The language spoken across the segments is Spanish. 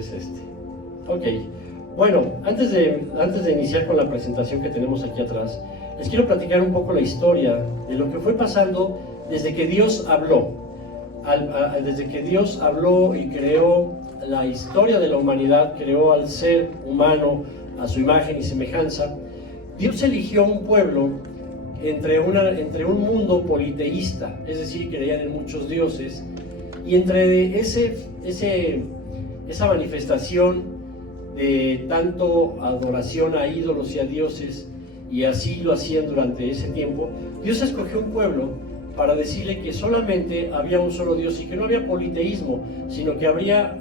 es este. Ok, bueno, antes de iniciar con la presentación que tenemos aquí atrás, les quiero platicar un poco la historia de lo que fue pasando desde que Dios habló. Desde que Dios habló y creó la historia de la humanidad, creó al ser humano a su imagen y semejanza, Dios eligió un pueblo entre un mundo politeísta, es decir, creían en muchos dioses, y entre esa manifestación de tanto adoración a ídolos y a dioses, y así lo hacían durante ese tiempo, Dios escogió un pueblo para decirle que solamente había un solo Dios y que no había politeísmo, sino que había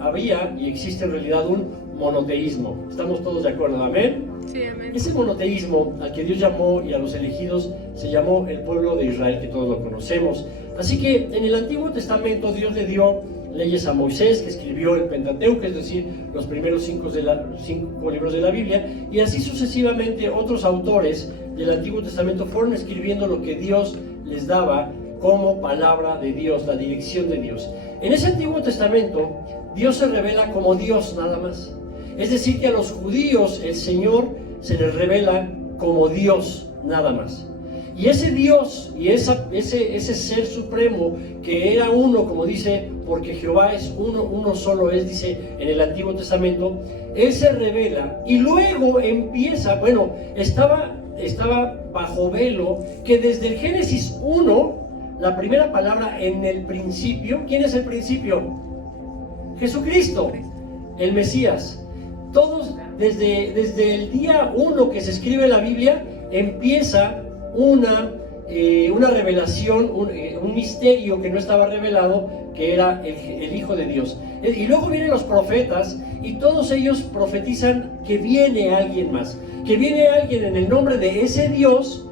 y existe en realidad un monoteísmo. ¿Estamos todos de acuerdo? ¿Amén? Sí, amén. Ese monoteísmo al que Dios llamó y a los elegidos se llamó el pueblo de Israel, que todos lo conocemos. Así que en el Antiguo Testamento Dios le dio leyes a Moisés, que escribió el Pentateuco, es decir, los primeros 5 libros de la Biblia, y así sucesivamente otros autores del Antiguo Testamento fueron escribiendo lo que Dios les daba como palabra de Dios, la dirección de Dios. En ese Antiguo Testamento Dios se revela como Dios nada más. Es decir, que a los judíos el Señor se les revela como Dios nada más. Y ese Dios y ese ser supremo que era uno, como dice, porque Jehová es uno solo es, dice en el Antiguo Testamento, Él se revela y luego empieza, estaba bajo velo, que desde el Génesis 1, la primera palabra en el principio, ¿quién es el principio? Jesucristo, el Mesías. Todos, desde el día 1 que se escribe la Biblia, empieza una revelación, un misterio que no estaba revelado, que era el Hijo de Dios. Y luego vienen los profetas y todos ellos profetizan que viene alguien más, que viene alguien en el nombre de ese Dios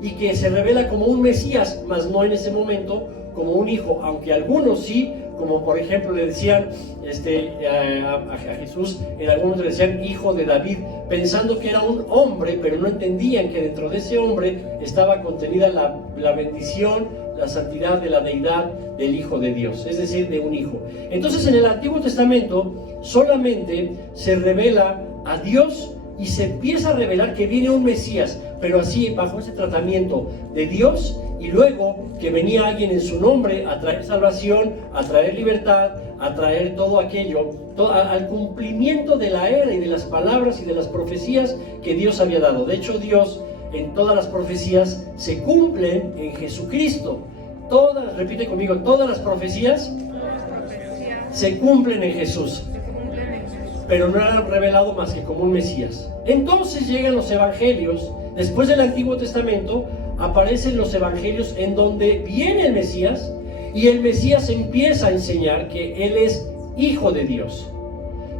y que se revela como un Mesías, mas no en ese momento como un hijo, aunque algunos sí, como por ejemplo le decían a Jesús, en algún momento le decían hijo de David, pensando que era un hombre, pero no entendían que dentro de ese hombre estaba contenida la bendición, la santidad de la deidad del Hijo de Dios, es decir, de un hijo. Entonces en el Antiguo Testamento solamente se revela a Dios y se empieza a revelar que viene un Mesías, pero así bajo ese tratamiento de Dios, y luego que venía alguien en su nombre a traer salvación, a traer libertad, a traer todo aquello, al cumplimiento de la era y de las palabras y de las profecías que Dios había dado. De hecho, Dios en todas las profecías se cumplen en Jesucristo. Repite conmigo, todas las profecías se cumplen en Jesús, pero no eran revelado más que como un Mesías. Entonces llegan los evangelios. Después del Antiguo Testamento aparecen los evangelios en donde viene el Mesías, y el Mesías empieza a enseñar que Él es Hijo de Dios,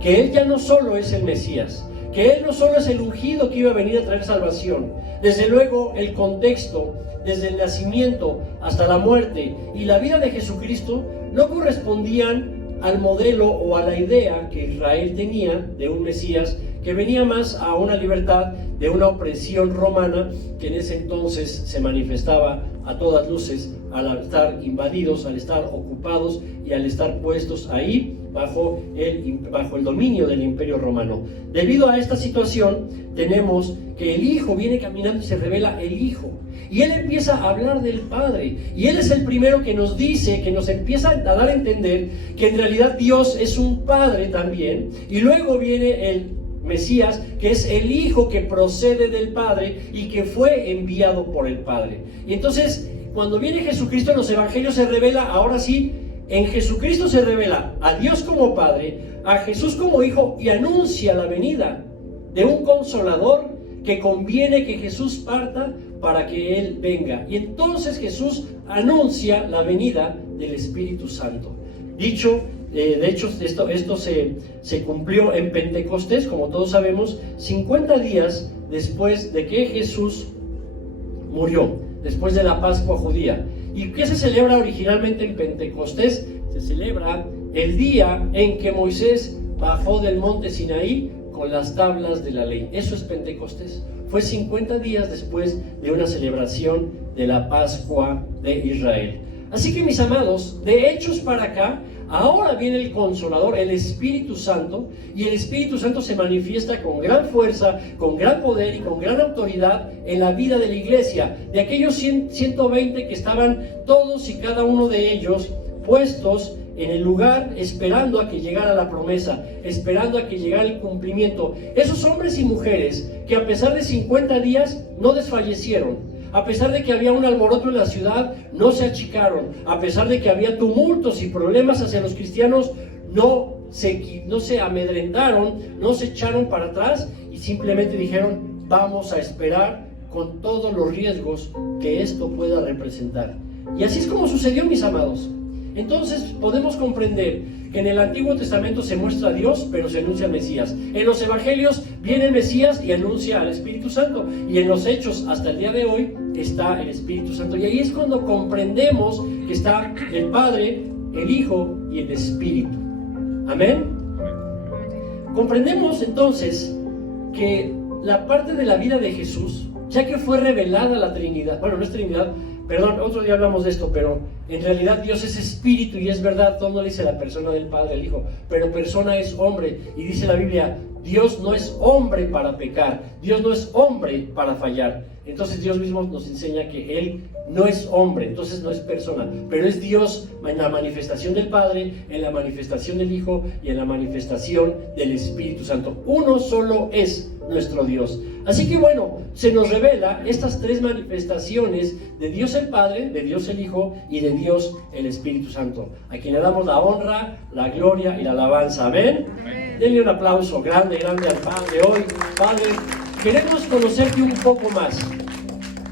que Él ya no solo es el Mesías, que Él no solo es el ungido que iba a venir a traer salvación. Desde luego el contexto, desde el nacimiento hasta la muerte y la vida de Jesucristo, no correspondían al modelo o a la idea que Israel tenía de un Mesías que venía más a una libertad de una opresión romana que en ese entonces se manifestaba a todas luces al estar invadidos, al estar ocupados y al estar puestos ahí bajo el dominio del Imperio Romano. Debido a esta situación tenemos que el Hijo viene caminando y se revela el Hijo, y Él empieza a hablar del Padre, y Él es el primero que nos dice, que nos empieza a dar a entender que en realidad Dios es un Padre también, y luego viene el Mesías, que es el Hijo que procede del Padre y que fue enviado por el Padre. Y entonces, cuando viene Jesucristo en los evangelios se revela, ahora sí, en Jesucristo se revela a Dios como Padre, a Jesús como Hijo, y anuncia la venida de un Consolador que conviene que Jesús parta para que Él venga. Y entonces Jesús anuncia la venida del Espíritu Santo. De hecho, esto se cumplió en Pentecostés, como todos sabemos, 50 días después de que Jesús murió, después de la Pascua judía. ¿Y qué se celebra originalmente en Pentecostés? Se celebra el día en que Moisés bajó del monte Sinaí con las tablas de la ley. Eso es Pentecostés. Fue 50 días después de una celebración de la Pascua de Israel. Así que, mis amados, de Hechos para acá ahora viene el Consolador, el Espíritu Santo, y el Espíritu Santo se manifiesta con gran fuerza, con gran poder y con gran autoridad en la vida de la iglesia. De aquellos 120 que estaban todos y cada uno de ellos puestos en el lugar, esperando a que llegara la promesa, esperando a que llegara el cumplimiento. Esos hombres y mujeres que a pesar de 50 días no desfallecieron, a pesar de que había un alboroto en la ciudad, no se achicaron, a pesar de que había tumultos y problemas hacia los cristianos, no se amedrentaron, no se echaron para atrás y simplemente dijeron, vamos a esperar con todos los riesgos que esto pueda representar. Y así es como sucedió, mis amados. Entonces podemos comprender que en el Antiguo Testamento se muestra a Dios, pero se anuncia al Mesías. En los Evangelios viene el Mesías y anuncia al Espíritu Santo. Y en los Hechos, hasta el día de hoy, está el Espíritu Santo. Y ahí es cuando comprendemos que está el Padre, el Hijo y el Espíritu. Amén. Comprendemos entonces que la parte de la vida de Jesús, ya que fue revelada la Trinidad, bueno, no es Trinidad, perdón, otro día hablamos de esto, pero en realidad Dios es espíritu y es verdad, todo no dice la persona del Padre, el Hijo, pero persona es hombre, y dice la Biblia, Dios no es hombre para pecar, Dios no es hombre para fallar. Entonces Dios mismo nos enseña que Él no es hombre, entonces no es persona, pero es Dios en la manifestación del Padre, en la manifestación del Hijo y en la manifestación del Espíritu Santo. Uno solo es nuestro Dios. Así que bueno, se nos revela estas tres manifestaciones de Dios el Padre, de Dios el Hijo y de Dios el Espíritu Santo, a quien le damos la honra, la gloria y la alabanza. Amén. Denle un aplauso grande al Padre hoy. Padre, queremos conocerte un poco más.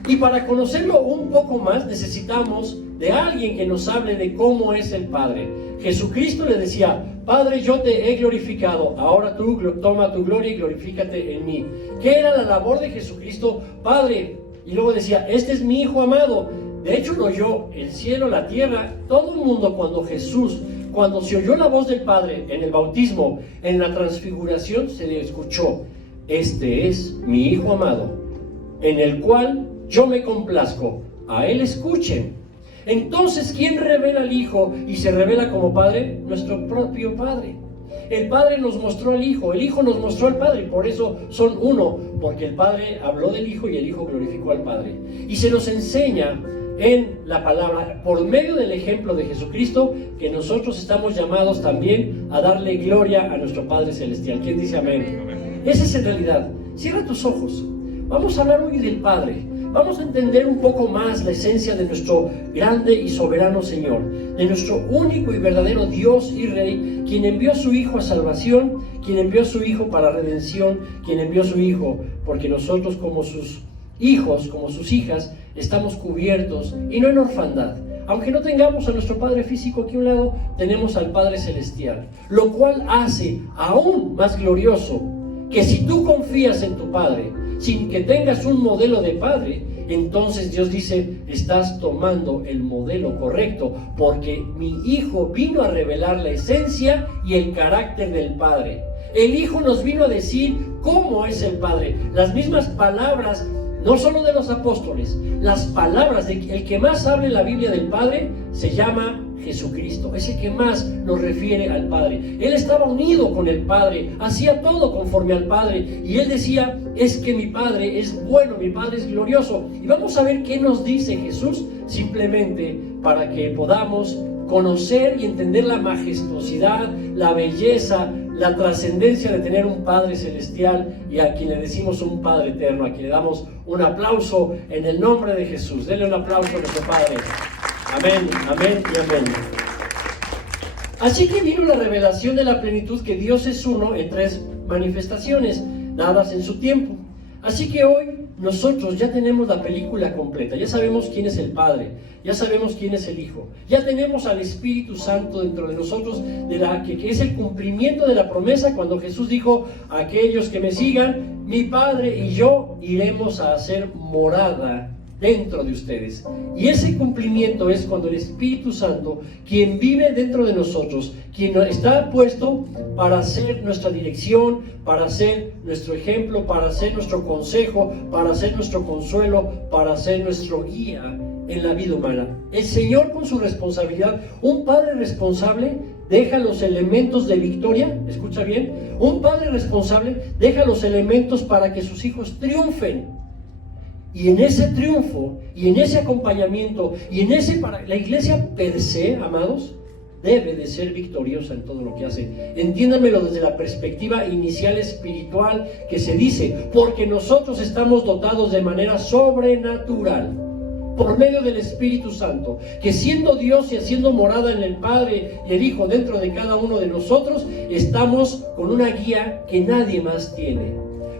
Y para conocerlo un poco más necesitamos de alguien que nos hable de cómo es el Padre. Jesucristo le decía, Padre, yo te he glorificado, ahora tú toma tu gloria y glorifícate en mí. ¿Qué era la labor de Jesucristo? Padre, y luego decía, este es mi Hijo amado. De hecho lo oyó el cielo, la tierra, todo el mundo cuando se oyó la voz del Padre en el bautismo, en la transfiguración, se le escuchó, este es mi Hijo amado, en el cual yo me complazco, a Él escuchen. Entonces, ¿quién revela al Hijo y se revela como Padre? Nuestro propio Padre. El Padre nos mostró al Hijo, el Hijo nos mostró al Padre, por eso son uno, porque el Padre habló del Hijo y el Hijo glorificó al Padre. Y se nos enseña en la palabra, por medio del ejemplo de Jesucristo, que nosotros estamos llamados también a darle gloria a nuestro Padre Celestial. ¿Quién dice amén? Amén. Esa es en realidad. Cierra tus ojos. Vamos a hablar hoy del Padre. Vamos a entender un poco más la esencia de nuestro grande y soberano Señor, de nuestro único y verdadero Dios y Rey, quien envió a su Hijo a salvación, quien envió a su Hijo para redención, quien envió a su Hijo porque nosotros como sus hijos, como sus hijas, estamos cubiertos y no en orfandad. Aunque no tengamos a nuestro Padre físico aquí a un lado, tenemos al Padre Celestial, lo cual hace aún más glorioso que si tú confías en tu Padre, sin que tengas un modelo de padre, entonces Dios dice, estás tomando el modelo correcto, porque mi Hijo vino a revelar la esencia y el carácter del Padre. El Hijo nos vino a decir cómo es el Padre. Las mismas palabras, no solo de los apóstoles, las palabras del que más habla en la Biblia del Padre se llama Jesucristo, es el que más nos refiere al Padre. Él estaba unido con el Padre, hacía todo conforme al Padre, y Él decía, es que mi Padre es bueno, mi Padre es glorioso. Y vamos a ver qué nos dice Jesús, simplemente para que podamos conocer y entender la majestuosidad, la belleza, la trascendencia de tener un Padre celestial y a quien le decimos un Padre eterno, a quien le damos un aplauso en el nombre de Jesús. Denle un aplauso a nuestro Padre. Amén, amén y amén. Así que vino la revelación de la plenitud, que Dios es uno en tres manifestaciones dadas en su tiempo. Así que hoy nosotros ya tenemos la película completa, ya sabemos quién es el Padre, ya sabemos quién es el Hijo, ya tenemos al Espíritu Santo dentro de nosotros, que es el cumplimiento de la promesa cuando Jesús dijo, a aquellos que me sigan, mi Padre y yo iremos a hacer morada dentro de ustedes. Y ese cumplimiento es cuando el Espíritu Santo, quien vive dentro de nosotros, quien está puesto para ser nuestra dirección, para ser nuestro ejemplo, para ser nuestro consejo, para ser nuestro consuelo, para ser nuestro guía en la vida humana. El Señor, con su responsabilidad, un padre responsable deja los elementos de victoria, escucha bien, un padre responsable deja los elementos para que sus hijos triunfen. Y en ese triunfo, y en ese acompañamiento, y en ese, la iglesia per se, amados, debe de ser victoriosa en todo lo que hace. Entiéndanmelo desde la perspectiva inicial espiritual que se dice, porque nosotros estamos dotados de manera sobrenatural por medio del Espíritu Santo, que siendo Dios y haciendo morada en el Padre y el Hijo dentro de cada uno de nosotros, estamos con una guía que nadie más tiene,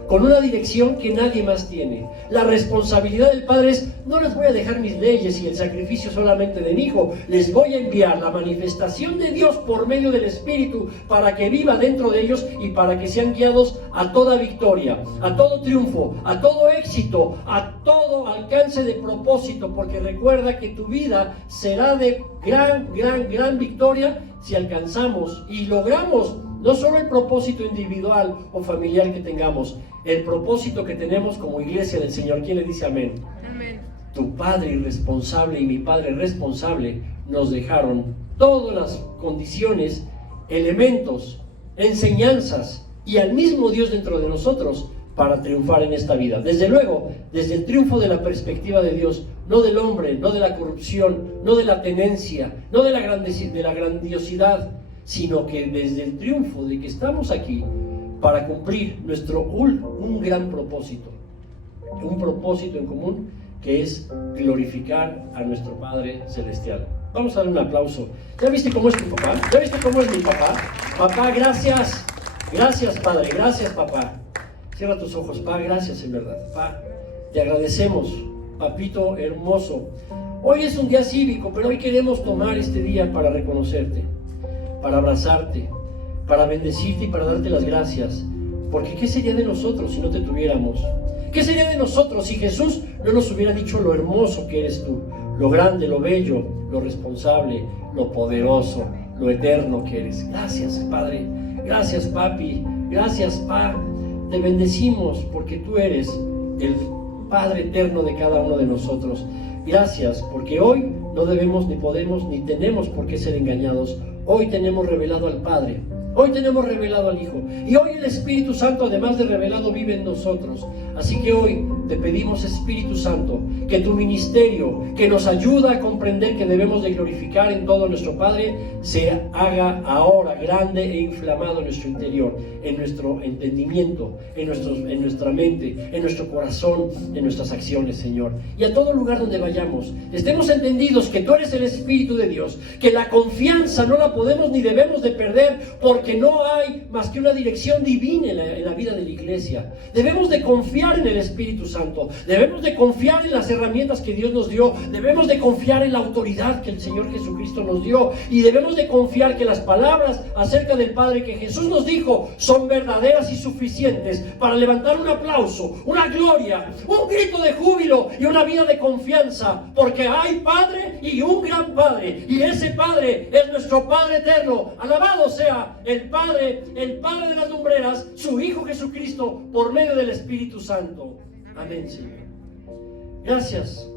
con una dirección que nadie más tiene. La responsabilidad del Padre es: no les voy a dejar mis leyes y el sacrificio solamente de mi Hijo, les voy a enviar la manifestación de Dios por medio del Espíritu para que viva dentro de ellos y para que sean guiados a toda victoria, a todo triunfo, a todo éxito, a todo alcance de propósito, porque recuerda que tu vida será de gran victoria si alcanzamos y logramos no solo el propósito individual o familiar que tengamos, el propósito que tenemos como iglesia del Señor. ¿Quién le dice amén? Amén. Tu Padre irresponsable y mi Padre responsable nos dejaron todas las condiciones, elementos, enseñanzas y al mismo Dios dentro de nosotros para triunfar en esta vida. Desde luego, desde el triunfo de la perspectiva de Dios, no del hombre, no de la corrupción, no de la tenencia, no de la grandiosidad, sino que desde el triunfo de que estamos aquí para cumplir un gran propósito, un propósito en común, que es glorificar a nuestro Padre Celestial. Vamos a darle un aplauso. ¿Ya viste cómo es tu papá? ¿Ya viste cómo es mi papá? Papá, gracias. Gracias, Padre. Gracias, papá. Cierra tus ojos. Pa, gracias en verdad. Pa, te agradecemos, papito hermoso. Hoy es un día cívico, pero hoy queremos tomar este día para reconocerte, para abrazarte, para bendecirte y para darte las gracias. Porque ¿qué sería de nosotros si no te tuviéramos? ¿Qué sería de nosotros si Jesús no nos hubiera dicho lo hermoso que eres tú, lo grande, lo bello, lo responsable, lo poderoso, lo eterno que eres? Gracias, Padre. Gracias, Papi. Gracias, Pa. Te bendecimos porque tú eres el Padre eterno de cada uno de nosotros. Gracias, porque hoy no debemos, ni podemos, ni tenemos por qué ser engañados. Hoy tenemos revelado al Padre, hoy tenemos revelado al Hijo, y hoy el Espíritu Santo, además de revelado, vive en nosotros. Así que hoy te pedimos, Espíritu Santo, que tu ministerio, que nos ayuda a comprender que debemos de glorificar en todo nuestro Padre, se haga ahora grande e inflamado en nuestro interior, en nuestro entendimiento, en nuestra mente, en nuestro corazón, en nuestras acciones, Señor. Y a todo lugar donde vayamos, estemos entendidos que tú eres el Espíritu de Dios, que la confianza no la podemos ni debemos de perder, porque no hay más que una dirección divina en la vida de la iglesia. Debemos de confiar en el Espíritu Santo, debemos de confiar en las herramientas que Dios nos dio, debemos de confiar en la autoridad que el Señor Jesucristo nos dio, y debemos de confiar que las palabras acerca del Padre que Jesús nos dijo son verdaderas y suficientes para levantar un aplauso, una gloria, un grito de júbilo y una vida de confianza, porque hay Padre y un gran Padre, y ese Padre es nuestro Padre eterno. Alabado sea el Padre de las lumbreras, su Hijo Jesucristo, por medio del Espíritu Santo. Amén, Señor. Gracias.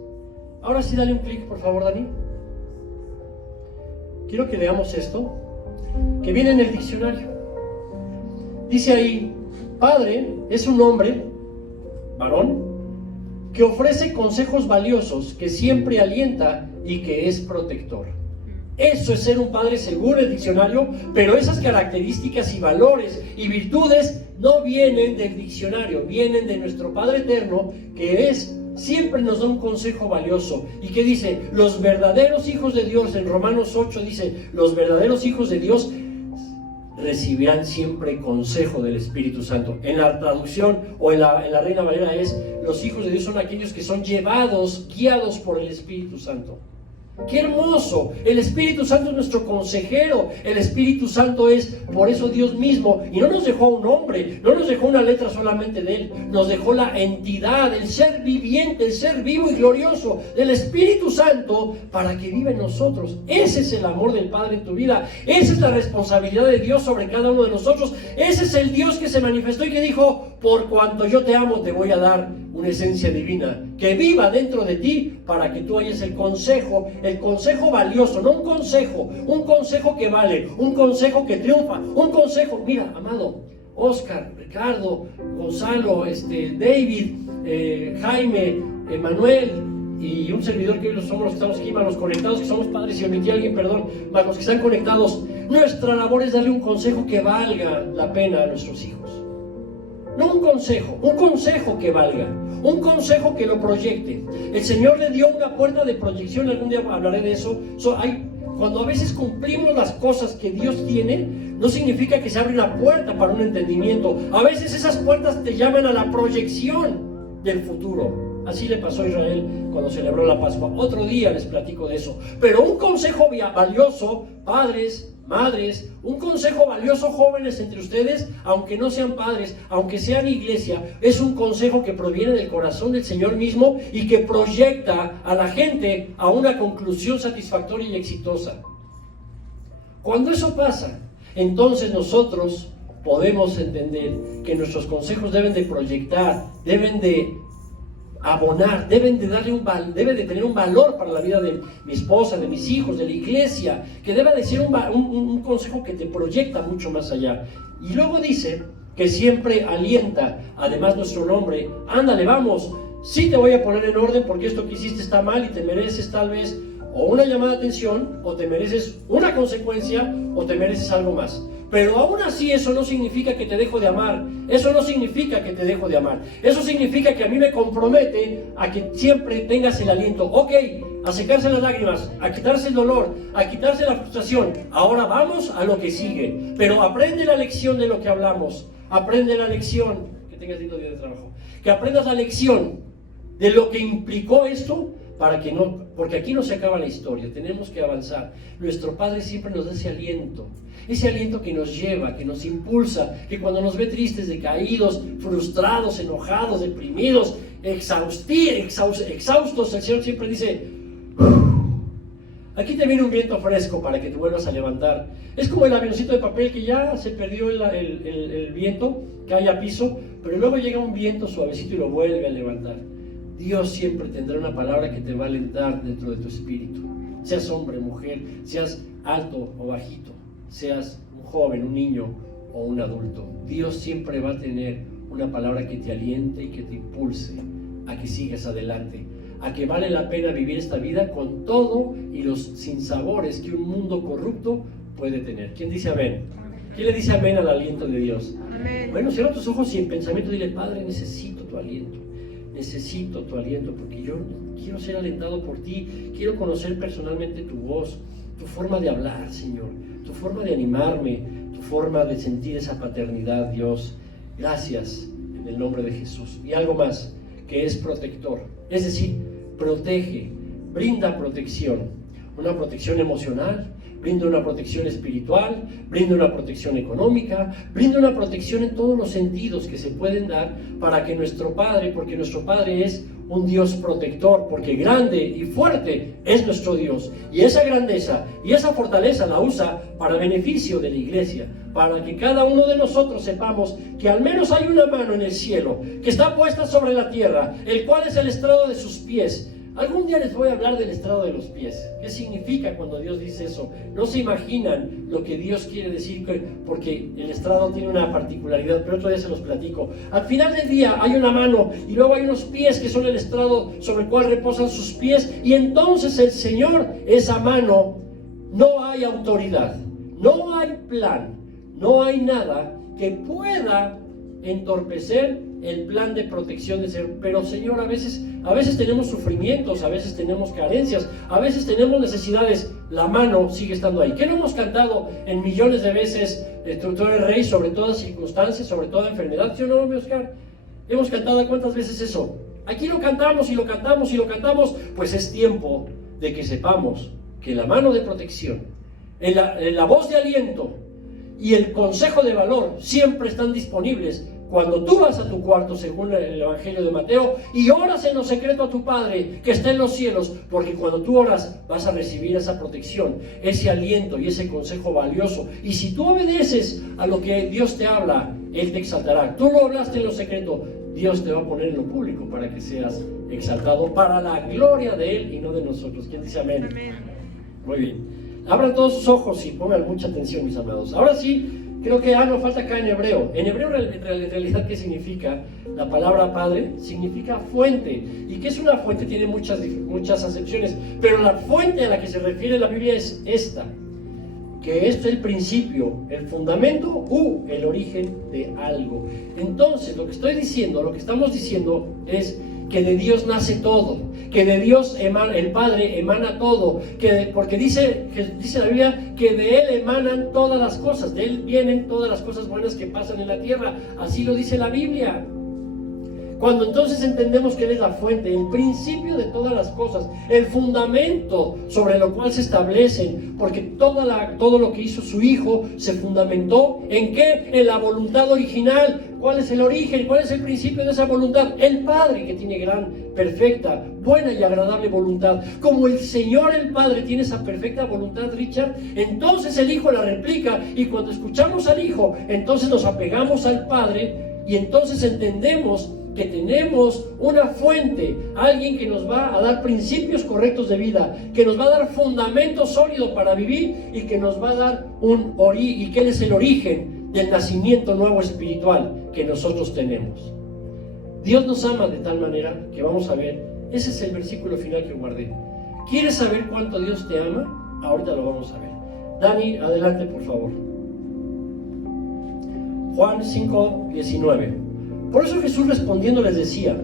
Ahora sí, dale un clic, por favor, Dani. Quiero que leamos esto, que viene en el diccionario. Dice ahí: Padre es un hombre, varón, que ofrece consejos valiosos, que siempre alienta y que es protector. Eso es ser un padre según el diccionario, pero esas características y valores y virtudes no vienen del diccionario, vienen de nuestro Padre eterno, que siempre nos da un consejo valioso. Y que dice: los verdaderos hijos de Dios, en Romanos 8 dice: los verdaderos hijos de Dios recibirán siempre consejo del Espíritu Santo. En la traducción o en la Reina Valera los hijos de Dios son aquellos que son llevados, guiados por el Espíritu Santo. ¡Qué hermoso! El Espíritu Santo es nuestro consejero. El Espíritu Santo es, por eso, Dios mismo. Y no nos dejó un hombre, no nos dejó una letra solamente de Él. Nos dejó la entidad, el ser viviente, el ser vivo y glorioso del Espíritu Santo para que viva en nosotros. Ese es el amor del Padre en tu vida. Esa es la responsabilidad de Dios sobre cada uno de nosotros. Ese es el Dios que se manifestó y que dijo: por cuanto yo te amo, te voy a dar una esencia divina que viva dentro de ti para que tú hayas el consejo valioso, no un consejo que vale, un consejo que triunfa, un consejo, mira, amado, Oscar, Ricardo, Gonzalo, David, Jaime, Manuel y un servidor que hoy somos los que estamos aquí, los conectados, que somos padres, si omití a alguien, perdón, más los que están conectados, nuestra labor es darle un consejo que valga la pena a nuestros hijos. No un consejo que valga, un consejo que lo proyecte. El Señor le dio una puerta de proyección, algún día hablaré de eso. Cuando a veces cumplimos las cosas que Dios tiene, no significa que se abre una puerta para un entendimiento. A veces esas puertas te llaman a la proyección del futuro. Así le pasó a Israel cuando celebró la Pascua. Otro día les platico de eso. Pero un consejo valioso, padres, madres, un consejo valioso, jóvenes entre ustedes, aunque no sean padres, aunque sean iglesia, es un consejo que proviene del corazón del Señor mismo y que proyecta a la gente a una conclusión satisfactoria y exitosa. Cuando eso pasa, entonces nosotros podemos entender que nuestros consejos deben de proyectar, deben de abonar, deben de tener un valor para la vida de mi esposa, de mis hijos, de la iglesia, que debe de ser un consejo que te proyecta mucho más allá. Y luego dice que siempre alienta, además nuestro nombre, ándale, vamos, sí te voy a poner en orden porque esto que hiciste está mal y te mereces tal vez o una llamada de atención, o te mereces una consecuencia, o te mereces algo más. Pero aún así eso no significa que te dejo de amar. Eso no significa que te dejo de amar. Eso significa que a mí me compromete a que siempre tengas el aliento. Ok, a secarse las lágrimas, a quitarse el dolor, a quitarse la frustración. Ahora vamos a lo que sigue. Pero aprende la lección de lo que hablamos. Aprende la lección. Que tengas lindo día de trabajo. Que aprendas la lección de lo que implicó esto, porque aquí no se acaba la historia, tenemos que avanzar. Nuestro Padre siempre nos da ese aliento que nos lleva, que nos impulsa, que cuando nos ve tristes, decaídos, frustrados, enojados, deprimidos, exhaustos, el Señor siempre dice, aquí te viene un viento fresco para que te vuelvas a levantar. Es como el avioncito de papel que ya se perdió el viento, cae a piso, pero luego llega un viento suavecito y lo vuelve a levantar. Dios siempre tendrá una palabra que te va a alentar dentro de tu espíritu. Seas hombre, mujer, seas alto o bajito, seas un joven, un niño o un adulto. Dios siempre va a tener una palabra que te aliente y que te impulse a que sigas adelante, a que vale la pena vivir esta vida con todo y los sinsabores que un mundo corrupto puede tener. ¿Quién dice amén? ¿Quién le dice amén al aliento de Dios? Amén. Bueno, cierra tus ojos y en pensamiento dile, Padre, necesito tu aliento. Necesito tu aliento porque yo quiero ser alentado por ti, quiero conocer personalmente tu voz, tu forma de hablar, Señor, tu forma de animarme, tu forma de sentir esa paternidad, Dios. Gracias en el nombre de Jesús. Y algo más, que es protector, es decir, protege, brinda protección, una protección emocional, brinda una protección espiritual, brinda una protección económica, brinda una protección en todos los sentidos que se pueden dar para que nuestro Padre, porque nuestro Padre es un Dios protector, porque grande y fuerte es nuestro Dios, y esa grandeza y esa fortaleza la usa para beneficio de la iglesia, para que cada uno de nosotros sepamos que al menos hay una mano en el cielo, que está puesta sobre la tierra, el cual es el estrado de sus pies. Algún día les voy a hablar del estrado de los pies. ¿Qué significa cuando Dios dice eso? No se imaginan lo que Dios quiere decir, porque el estrado tiene una particularidad, pero otro día se los platico. Al final del día hay una mano y luego hay unos pies que son el estrado sobre el cual reposan sus pies, y entonces el Señor, esa mano, no hay autoridad, no hay plan, no hay nada que pueda entorpecer el plan de protección de ser. Pero Señor, a veces tenemos sufrimientos, a veces tenemos carencias, a veces tenemos necesidades. La mano sigue estando ahí. ¿Qué no hemos cantado en millones de veces? Tú eres rey sobre todas circunstancias, sobre toda enfermedad. ¿Sí o no, mi Oscar? Hemos cantado ¿cuántas veces eso? Aquí lo cantamos y lo cantamos y lo cantamos. Pues es tiempo de que sepamos que la mano de protección, la voz de aliento y el consejo de valor siempre están disponibles cuando tú vas a tu cuarto, según el Evangelio de Mateo, y oras en lo secreto a tu Padre que está en los cielos, porque cuando tú oras vas a recibir esa protección, ese aliento y ese consejo valioso. Y si tú obedeces a lo que Dios te habla, Él te exaltará. Tú lo hablaste en lo secreto, Dios te va a poner en lo público para que seas exaltado para la gloria de Él y no de nosotros. ¿Quién dice amén? Amén. Muy bien. Abran todos sus ojos y pongan mucha atención, mis amados. Ahora sí, creo que nos falta acá en hebreo. En hebreo, en realidad, ¿qué significa? La palabra padre significa fuente. ¿Y qué es una fuente? Tiene muchas acepciones. Pero la fuente a la que se refiere la Biblia es esta. Que esto es el principio, el fundamento el origen de algo. Entonces, lo que estamos diciendo es que de Dios nace todo, que de Dios el Padre emana todo, porque dice la Biblia que de Él emanan todas las cosas, de Él vienen todas las cosas buenas que pasan en la tierra, así lo dice la Biblia. Cuando entonces entendemos que Él es la fuente, el principio de todas las cosas, el fundamento sobre lo cual se establecen, porque todo lo que hizo su Hijo se fundamentó ¿en qué? En la voluntad original. ¿Cuál es el origen? ¿Cuál es el principio de esa voluntad? El Padre, que tiene gran, perfecta, buena y agradable voluntad. Como el Señor, el Padre, tiene esa perfecta voluntad, Richard, entonces el Hijo la replica, y cuando escuchamos al Hijo, entonces nos apegamos al Padre, y entonces entendemos que tenemos una fuente, alguien que nos va a dar principios correctos de vida, que nos va a dar fundamento sólido para vivir, y que nos va a dar y que Él es el origen del nacimiento nuevo espiritual que nosotros tenemos. Dios nos ama de tal manera que vamos a ver, ese es el versículo final que guardé. ¿Quieres saber cuánto Dios te ama? Ahorita lo vamos a ver. Dani, adelante por favor. Juan 5:19. Por eso Jesús respondiendo les decía: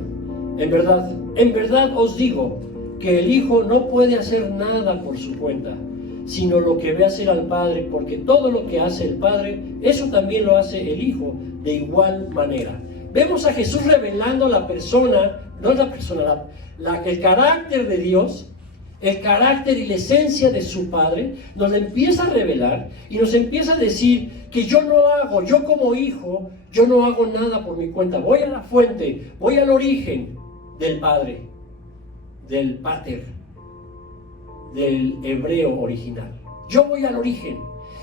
en verdad os digo que el Hijo no puede hacer nada por su cuenta, sino lo que ve hacer al Padre, porque todo lo que hace el Padre, eso también lo hace el Hijo de igual manera. Vemos a Jesús revelando el carácter de Dios, el carácter y la esencia de su Padre, nos lo empieza a revelar y nos empieza a decir que yo como hijo, yo no hago nada por mi cuenta. Voy a la fuente, voy al origen del Padre, del Pater, del hebreo original. Yo voy al origen,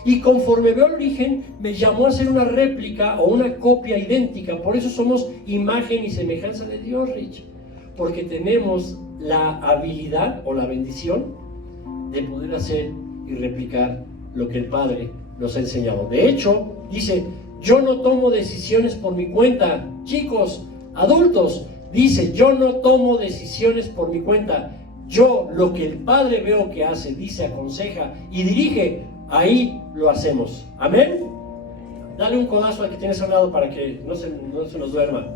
y conforme veo el origen, me llamó a hacer una réplica o una copia idéntica. Por eso somos imagen y semejanza de Dios, Rich, porque tenemos la habilidad o la bendición de poder hacer y replicar lo que el Padre nos ha enseñado. De hecho, dice: yo no tomo decisiones por mi cuenta. Chicos, adultos, dice: yo no tomo decisiones por mi cuenta. Yo, lo que el Padre veo que hace, dice, aconseja y dirige, ahí lo hacemos. ¿Amén? Dale un codazo al que tienes a un lado para que no se nos duerma.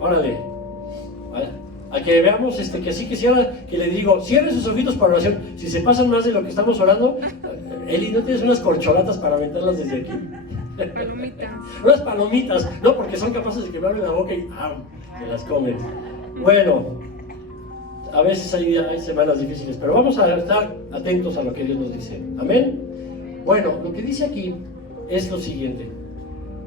Órale. A que veamos que así que le digo, cierre sus ojitos para oración. Si se pasan más de lo que estamos orando, Eli, ¿no tienes unas corcholatas para aventarlas desde aquí? Palomitas. Unas palomitas, no, porque son capaces de que me abren la boca y se las comen. Bueno, a veces hay semanas difíciles, pero vamos a estar atentos a lo que Dios nos dice. Amén. Bueno, lo que dice aquí es lo siguiente: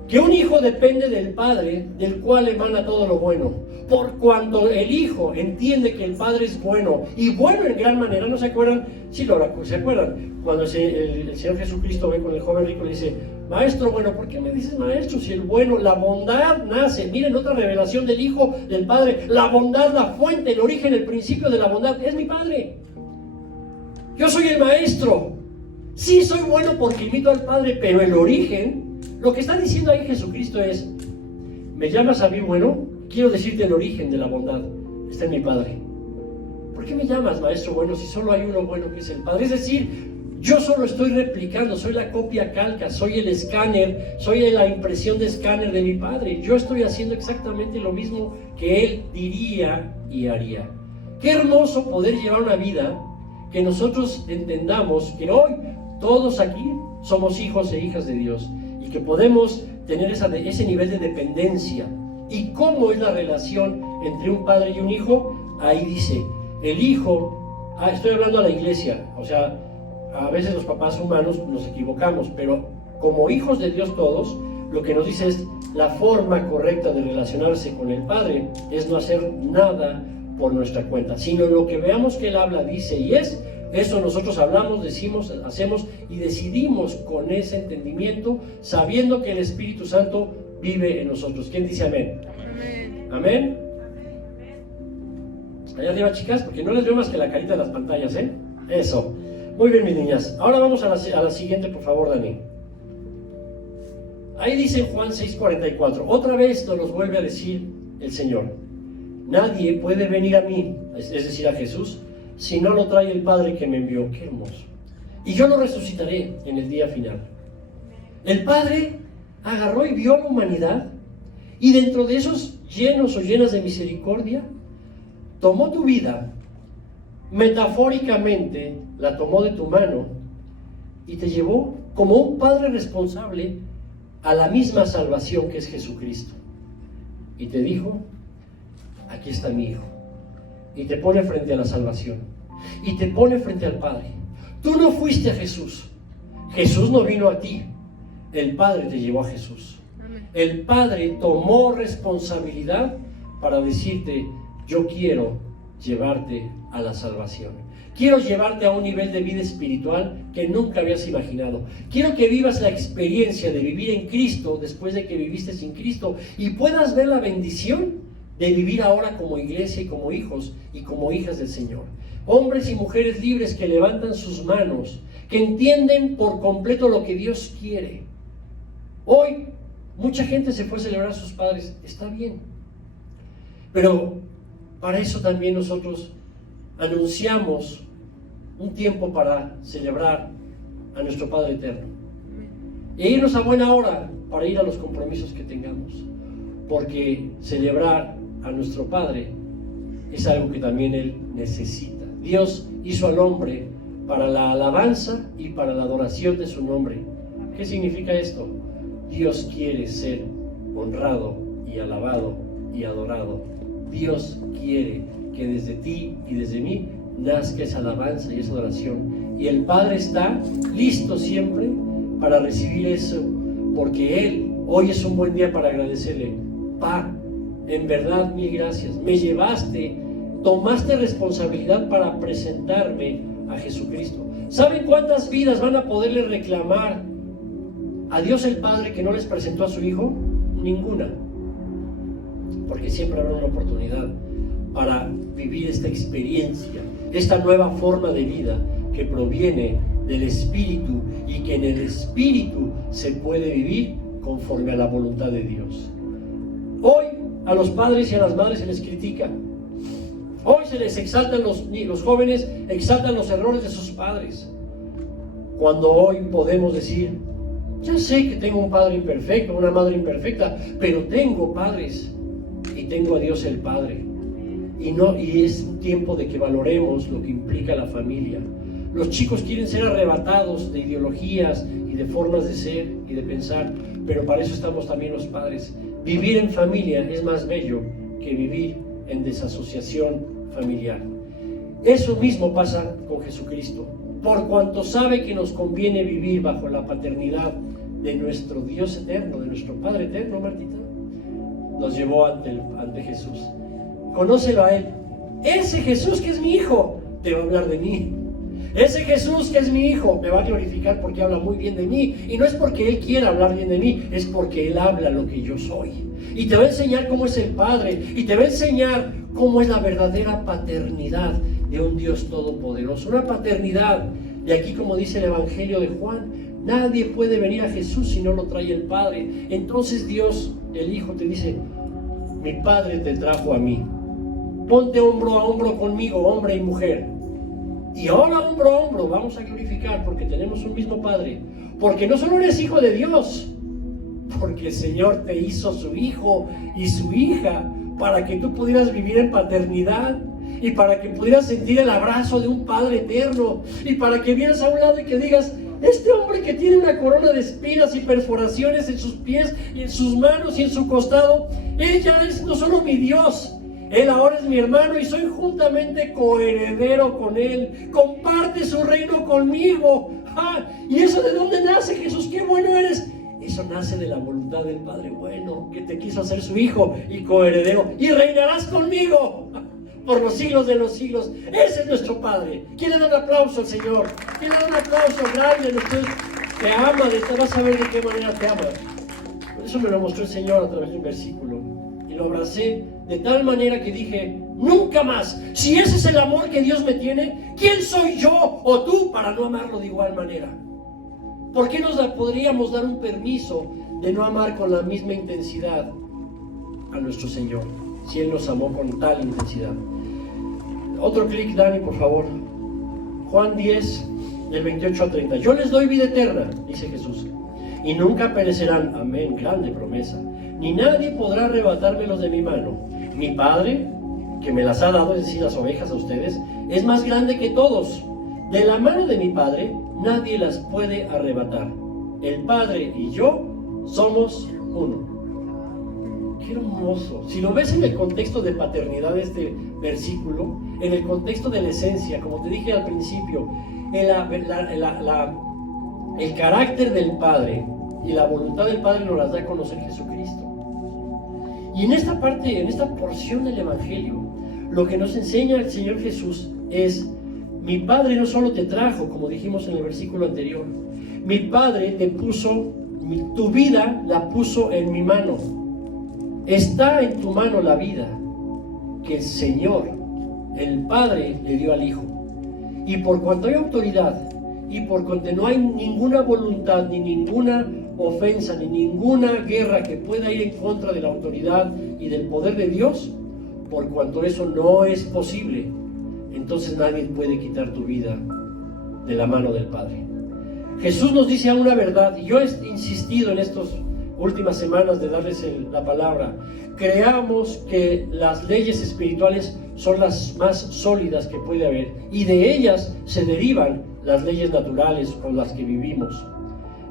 que un hijo depende del Padre, del cual emana todo lo bueno. Por cuanto el Hijo entiende que el Padre es bueno, y bueno en gran manera. ¿No se acuerdan? Sí, se acuerdan cuando el Señor Jesucristo ve con el joven rico y le dice: maestro bueno. ¿Por qué me dices maestro si el bueno? La bondad nace. Miren, otra revelación del Hijo, del Padre. La bondad, la fuente, el origen, el principio de la bondad es mi Padre. Yo soy el maestro. Sí, soy bueno porque imito al Padre, pero el origen, lo que está diciendo ahí Jesucristo es: ¿me llamas a mí bueno? Quiero decirte el origen de la bondad está en mi Padre. ¿Por qué me llamas maestro bueno si solo hay uno bueno que es el Padre? Es decir, yo solo estoy replicando, soy la copia calca, soy el escáner, soy la impresión de escáner de mi Padre. Yo estoy haciendo exactamente lo mismo que Él diría y haría. Qué hermoso poder llevar una vida que nosotros entendamos que hoy todos aquí somos hijos e hijas de Dios, y que podemos tener ese nivel de dependencia. ¿Y cómo es la relación entre un padre y un hijo? Ahí dice, el hijo, estoy hablando a la iglesia, o sea, a veces los papás humanos nos equivocamos, pero como hijos de Dios todos, lo que nos dice es la forma correcta de relacionarse con el Padre es no hacer nada por nuestra cuenta, sino lo que veamos que Él habla, dice y es, eso nosotros hablamos, decimos, hacemos y decidimos con ese entendimiento, sabiendo que el Espíritu Santo vive en nosotros. ¿Quién dice amén? Amén. ¿Amén? Allá arriba, chicas, porque no les veo más que la carita de las pantallas, ¿eh? Eso. Muy bien, mis niñas. Ahora vamos a la siguiente, por favor, Dani. Ahí dice en Juan 6:44, otra vez nos vuelve a decir el Señor: nadie puede venir a mí, es decir, a Jesús, si no lo trae el Padre que me envió. Qué hermoso. Y yo lo resucitaré en el día final. El Padre agarró y vio a la humanidad, y dentro de esos llenos o llenas de misericordia, tomó tu vida, metafóricamente la tomó de tu mano y te llevó como un Padre responsable a la misma salvación que es Jesucristo. Y te dijo: aquí está mi Hijo. Y te pone frente a la salvación. Y te pone frente al Padre. Tú no fuiste a Jesús. Jesús no vino a ti. El Padre te llevó a Jesús. El Padre tomó responsabilidad para decirte: yo quiero llevarte a la salvación. Quiero llevarte a un nivel de vida espiritual que nunca habías imaginado. Quiero que vivas la experiencia de vivir en Cristo después de que viviste sin Cristo y puedas ver la bendición de vivir ahora como iglesia y como hijos y como hijas del Señor. Hombres y mujeres libres que levantan sus manos, que entienden por completo lo que Dios quiere. Hoy mucha gente se fue a celebrar a sus padres, está bien, pero para eso también nosotros anunciamos un tiempo para celebrar a nuestro Padre Eterno e irnos a buena hora para ir a los compromisos que tengamos, porque celebrar a nuestro Padre es algo que también Él necesita. Dios hizo al hombre para la alabanza y para la adoración de su nombre. ¿Qué significa esto? Dios quiere ser honrado y alabado y adorado. Dios quiere que desde ti y desde mí nazca esa alabanza y esa adoración. Y el Padre está listo siempre para recibir eso, porque Él hoy es un buen día para agradecerle. Pa, en verdad, mil gracias. Me llevaste, tomaste responsabilidad para presentarme a Jesucristo. ¿Saben cuántas vidas van a poderle reclamar a Dios el Padre que no les presentó a su Hijo? Ninguna. Porque siempre habrá una oportunidad para vivir esta experiencia, esta nueva forma de vida que proviene del Espíritu y que en el Espíritu se puede vivir conforme a la voluntad de Dios. Hoy a los padres y a las madres se les critica. Hoy se les exaltan los jóvenes, exaltan los errores de sus padres. Cuando hoy podemos decir: ya sé que tengo un padre imperfecto, una madre imperfecta, pero tengo padres y tengo a Dios el Padre. Y es un tiempo de que valoremos lo que implica la familia. Los chicos quieren ser arrebatados de ideologías y de formas de ser y de pensar, pero para eso estamos también los padres. Vivir en familia es más bello que vivir en desasociación familiar. Eso mismo pasa con Jesucristo. Por cuanto sabe que nos conviene vivir bajo la paternidad de nuestro Dios eterno, de nuestro Padre eterno, Martita, nos llevó ante Jesús. Conócelo a Él. Ese Jesús que es mi Hijo te va a hablar de mí. Ese Jesús que es mi Hijo me va a glorificar porque habla muy bien de mí. Y no es porque Él quiera hablar bien de mí, es porque Él habla lo que yo soy. Y te va a enseñar cómo es el Padre. Y te va a enseñar cómo es la verdadera paternidad de un Dios todopoderoso. Una paternidad de aquí, como dice el Evangelio de Juan: nadie puede venir a Jesús si no lo trae el Padre. Entonces Dios, el Hijo, te dice: mi Padre te trajo a mí. Ponte hombro a hombro conmigo, hombre y mujer. Y ahora hombro a hombro vamos a glorificar porque tenemos un mismo Padre. Porque no solo eres hijo de Dios, porque el Señor te hizo su hijo y su hija para que tú pudieras vivir en paternidad y para que pudieras sentir el abrazo de un Padre eterno y para que vieras a un lado y que digas: este hombre que tiene una corona de espinas y perforaciones en sus pies y en sus manos y en su costado, Él ya es no solo mi Dios, Él ahora es mi hermano y soy juntamente coheredero con Él. Comparte su reino conmigo. ¿Y eso de dónde nace, Jesús? ¡Qué bueno eres! Eso nace de la voluntad del Padre bueno, que te quiso hacer su hijo y coheredero, y reinarás conmigo por los siglos de los siglos. Ese es nuestro Padre. ¿Quién le da un aplauso al Señor? ¿Quién le da un aplauso grande? Usted te ama, te vas a ver de qué manera te ama. Por eso me lo mostró el Señor a través de un versículo, y lo abracé de tal manera que dije, nunca más. Si ese es el amor que Dios me tiene, ¿quién soy yo o tú para no amarlo de igual manera? ¿Por qué nos podríamos dar un permiso de no amar con la misma intensidad a nuestro Señor, si Él nos amó con tal intensidad? Otro clic, Dani, por favor. Juan 10, del 28 al 30. Yo les doy vida eterna, dice Jesús, y nunca perecerán. Amén, grande promesa. Ni nadie podrá arrebatármelos de mi mano. Mi Padre, que me las ha dado, es decir, las ovejas a ustedes, es más grande que todos. De la mano de mi Padre nadie las puede arrebatar. El Padre y yo somos uno. Qué hermoso. Si lo ves en el contexto de paternidad de este versículo, en el contexto de la esencia, como te dije al principio, el carácter del Padre y la voluntad del Padre nos las da a conocer Jesucristo. Y en esta parte, en esta porción del Evangelio, lo que nos enseña el Señor Jesús es: mi Padre no solo te trajo, como dijimos en el versículo anterior, mi Padre te puso, tu vida la puso en mi mano. Está en tu mano la vida que el Señor, el Padre, le dio al Hijo. Y por cuanto hay autoridad, y por cuanto no hay ninguna voluntad, ni ninguna ofensa, ni ninguna guerra que pueda ir en contra de la autoridad y del poder de Dios, por cuanto eso no es posible, entonces nadie puede quitar tu vida de la mano del Padre. Jesús nos dice una verdad, y yo he insistido en estas últimas semanas de darles la palabra. Creamos que las leyes espirituales son las más sólidas que puede haber, y de ellas se derivan las leyes naturales con las que vivimos.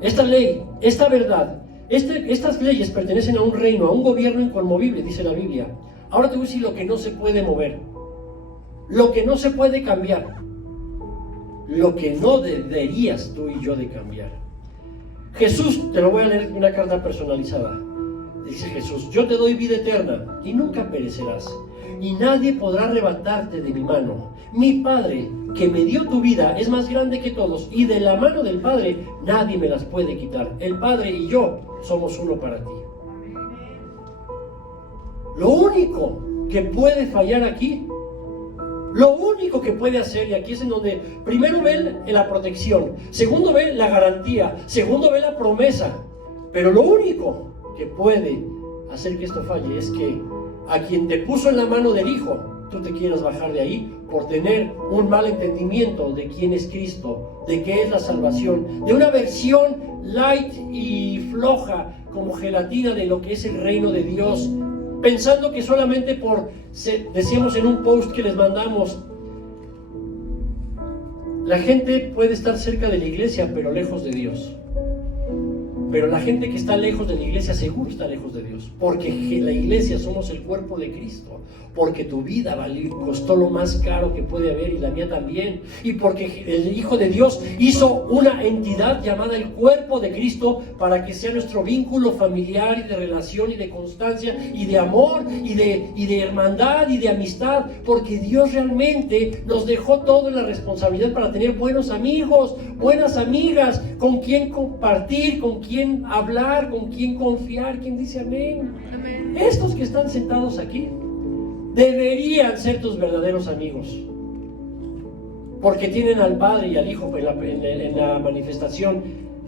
Esta ley, esta verdad, estas leyes pertenecen a un reino, a un gobierno inconmovible, dice la Biblia. Ahora te voy a decir lo que no se puede mover, lo que no se puede cambiar, lo que no deberías tú y yo de cambiar. Jesús, te lo voy a leer en una carta personalizada. Dice Jesús: yo te doy vida eterna y nunca perecerás, y nadie podrá arrebatarte de mi mano. Mi Padre, que me dio tu vida, es más grande que todos, y de la mano del Padre nadie me las puede quitar. El Padre y yo somos uno para ti. Lo único que puede fallar aquí, lo único que puede hacer, y aquí es en donde primero ve la protección, segundo ve la garantía, segundo ve la promesa, pero lo único que puede hacer que esto falle es que a quien te puso en la mano del Hijo, tú te quieras bajar de ahí por tener un mal entendimiento de quién es Cristo, de qué es la salvación, de una versión light y floja como gelatina de lo que es el reino de Dios, pensando que solamente decíamos en un post que les mandamos, la gente puede estar cerca de la iglesia pero lejos de Dios. Pero la gente que está lejos de la iglesia seguro está lejos de Dios, porque la iglesia somos el cuerpo de Cristo, porque tu vida costó lo más caro que puede haber, y la mía también, y porque el Hijo de Dios hizo una entidad llamada el cuerpo de Cristo para que sea nuestro vínculo familiar y de relación y de constancia y de amor y de hermandad y de amistad, porque Dios realmente nos dejó toda la responsabilidad para tener buenos amigos, buenas amigas, con quien compartir, con quien hablar, con quien confiar. ¿Quién dice amén? Amén. Estos que están sentados aquí deberían ser tus verdaderos amigos, porque tienen al Padre y al Hijo en la manifestación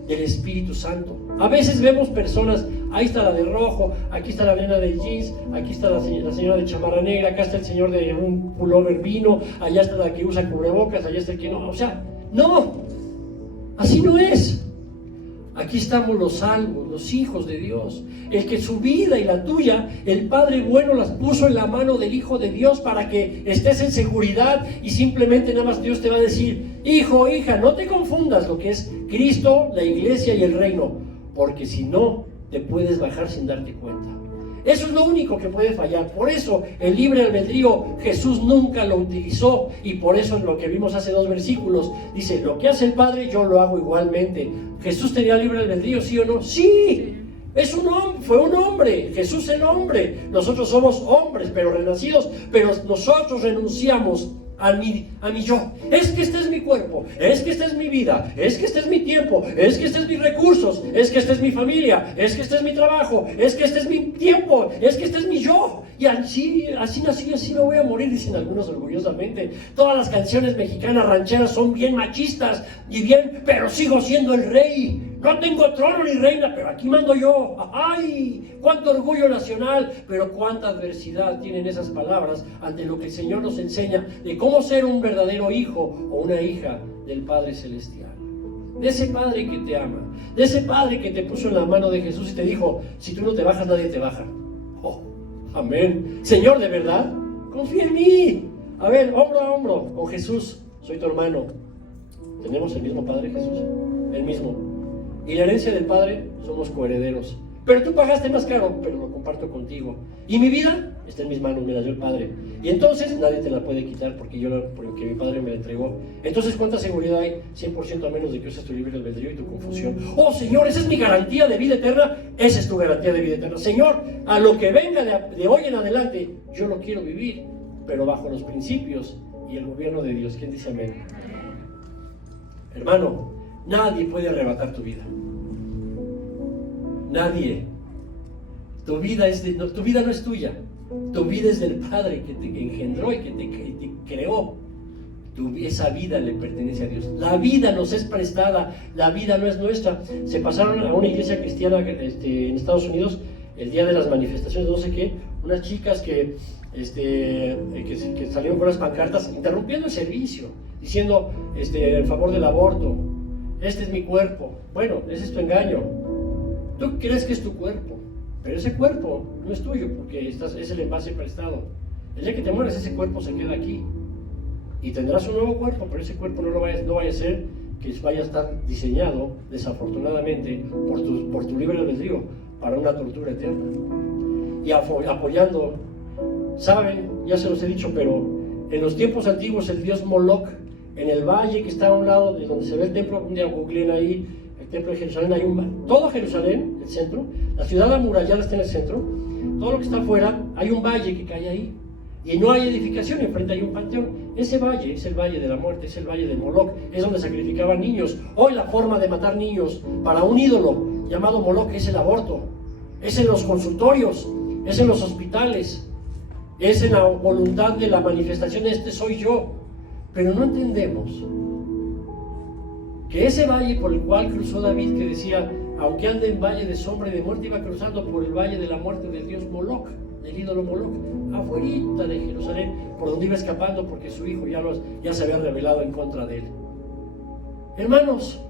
del Espíritu Santo. A veces vemos personas, ahí está la de rojo, aquí está la nena de jeans, aquí está la señora de chamarra negra, acá está el señor de un pullover vino, allá está la que usa cubrebocas, allá está el que no. O sea, no, así no es. Aquí estamos los salvos, los hijos de Dios, el que su vida y la tuya, el Padre bueno las puso en la mano del Hijo de Dios para que estés en seguridad, y simplemente nada más Dios te va a decir: hijo, hija, no te confundas lo que es Cristo, la iglesia y el reino, porque si no, te puedes bajar sin darte cuenta. Eso es lo único que puede fallar. Por eso el libre albedrío Jesús nunca lo utilizó, y por eso lo que vimos hace 2 versículos dice: lo que hace el Padre yo lo hago igualmente. ¿Jesús tenía libre albedrío, sí o no? Sí. Fue un hombre, Jesús el hombre. Nosotros somos hombres, pero renacidos, pero nosotros renunciamos a mi yo. Es que este es mi cuerpo, es que esta es mi vida, es que este es mi tiempo, es que este es mis recursos, es que esta es mi familia, es que este es mi trabajo, es que este es mi tiempo, es que este es mi yo. Y así nací, así me voy a morir, dicen algunos orgullosamente. Todas las canciones mexicanas rancheras son bien machistas y bien, pero sigo siendo el rey. No tengo trono ni reina, pero aquí mando yo. ¡Ay! ¡Cuánto orgullo nacional! Pero cuánta adversidad tienen esas palabras ante lo que el Señor nos enseña de cómo ser un verdadero hijo o una hija del Padre Celestial. De ese Padre que te ama, de ese Padre que te puso en la mano de Jesús y te dijo: si tú no te bajas, nadie te baja. ¡Oh! Amén. Señor, ¿de verdad? Confía en mí. A ver, hombro a hombro con Jesús. Soy tu hermano. ¿Tenemos el mismo Padre, Jesús? El mismo. Y la herencia del Padre, somos coherederos. Pero tú pagaste más caro, pero lo comparto contigo. Y mi vida está en mis manos, me la dio el Padre. Y entonces nadie te la puede quitar porque mi Padre me la entregó. Entonces, ¿cuánta seguridad hay? 100% a menos de que uses tu libre albedrío y tu confusión. Oh, Señor, esa es mi garantía de vida eterna. Esa es tu garantía de vida eterna. Señor, a lo que venga de hoy en adelante, yo lo quiero vivir, pero bajo los principios y el gobierno de Dios. ¿Quién dice amén? Hermano, nadie puede arrebatar tu vida. Nadie. Tu vida no es tuya. Tu vida es del Padre que te engendró y que te creó. Esa vida le pertenece a Dios. La vida nos es prestada, la vida no es nuestra. Se pasaron a una iglesia cristiana en Estados Unidos el día de las manifestaciones, no sé qué, unas chicas que salieron con unas pancartas interrumpiendo el servicio, diciendo en favor del aborto. Este es mi cuerpo. Bueno, ese es tu engaño. Tú crees que es tu cuerpo, pero ese cuerpo no es tuyo porque es el envase prestado. El día que te mueres, ese cuerpo se queda aquí y tendrás un nuevo cuerpo, pero ese cuerpo no vaya a ser que vaya a estar diseñado, desafortunadamente, por tu libre albedrío para una tortura eterna. Y apoyando, saben, ya se los he dicho, pero en los tiempos antiguos el dios Moloch, en el valle que está a un lado de donde se ve el templo, un día googleen ahí, el templo de Jerusalén, todo Jerusalén, el centro, la ciudad amurallada está en el centro, todo lo que está afuera, hay un valle que cae ahí, y no hay edificación, enfrente hay un panteón. Ese valle es el valle de la muerte, es el valle de Moloch, es donde sacrificaban niños. Hoy la forma de matar niños para un ídolo llamado Moloch es el aborto, es en los consultorios, es en los hospitales, es en la voluntad de la manifestación de este soy yo. Pero no entendemos que ese valle por el cual cruzó David, que decía, aunque ande en valle de sombra y de muerte, iba cruzando por el valle de la muerte del dios Moloch, del ídolo Moloch, afuerita de Jerusalén, por donde iba escapando porque su hijo ya se había rebelado en contra de él. Hermanos,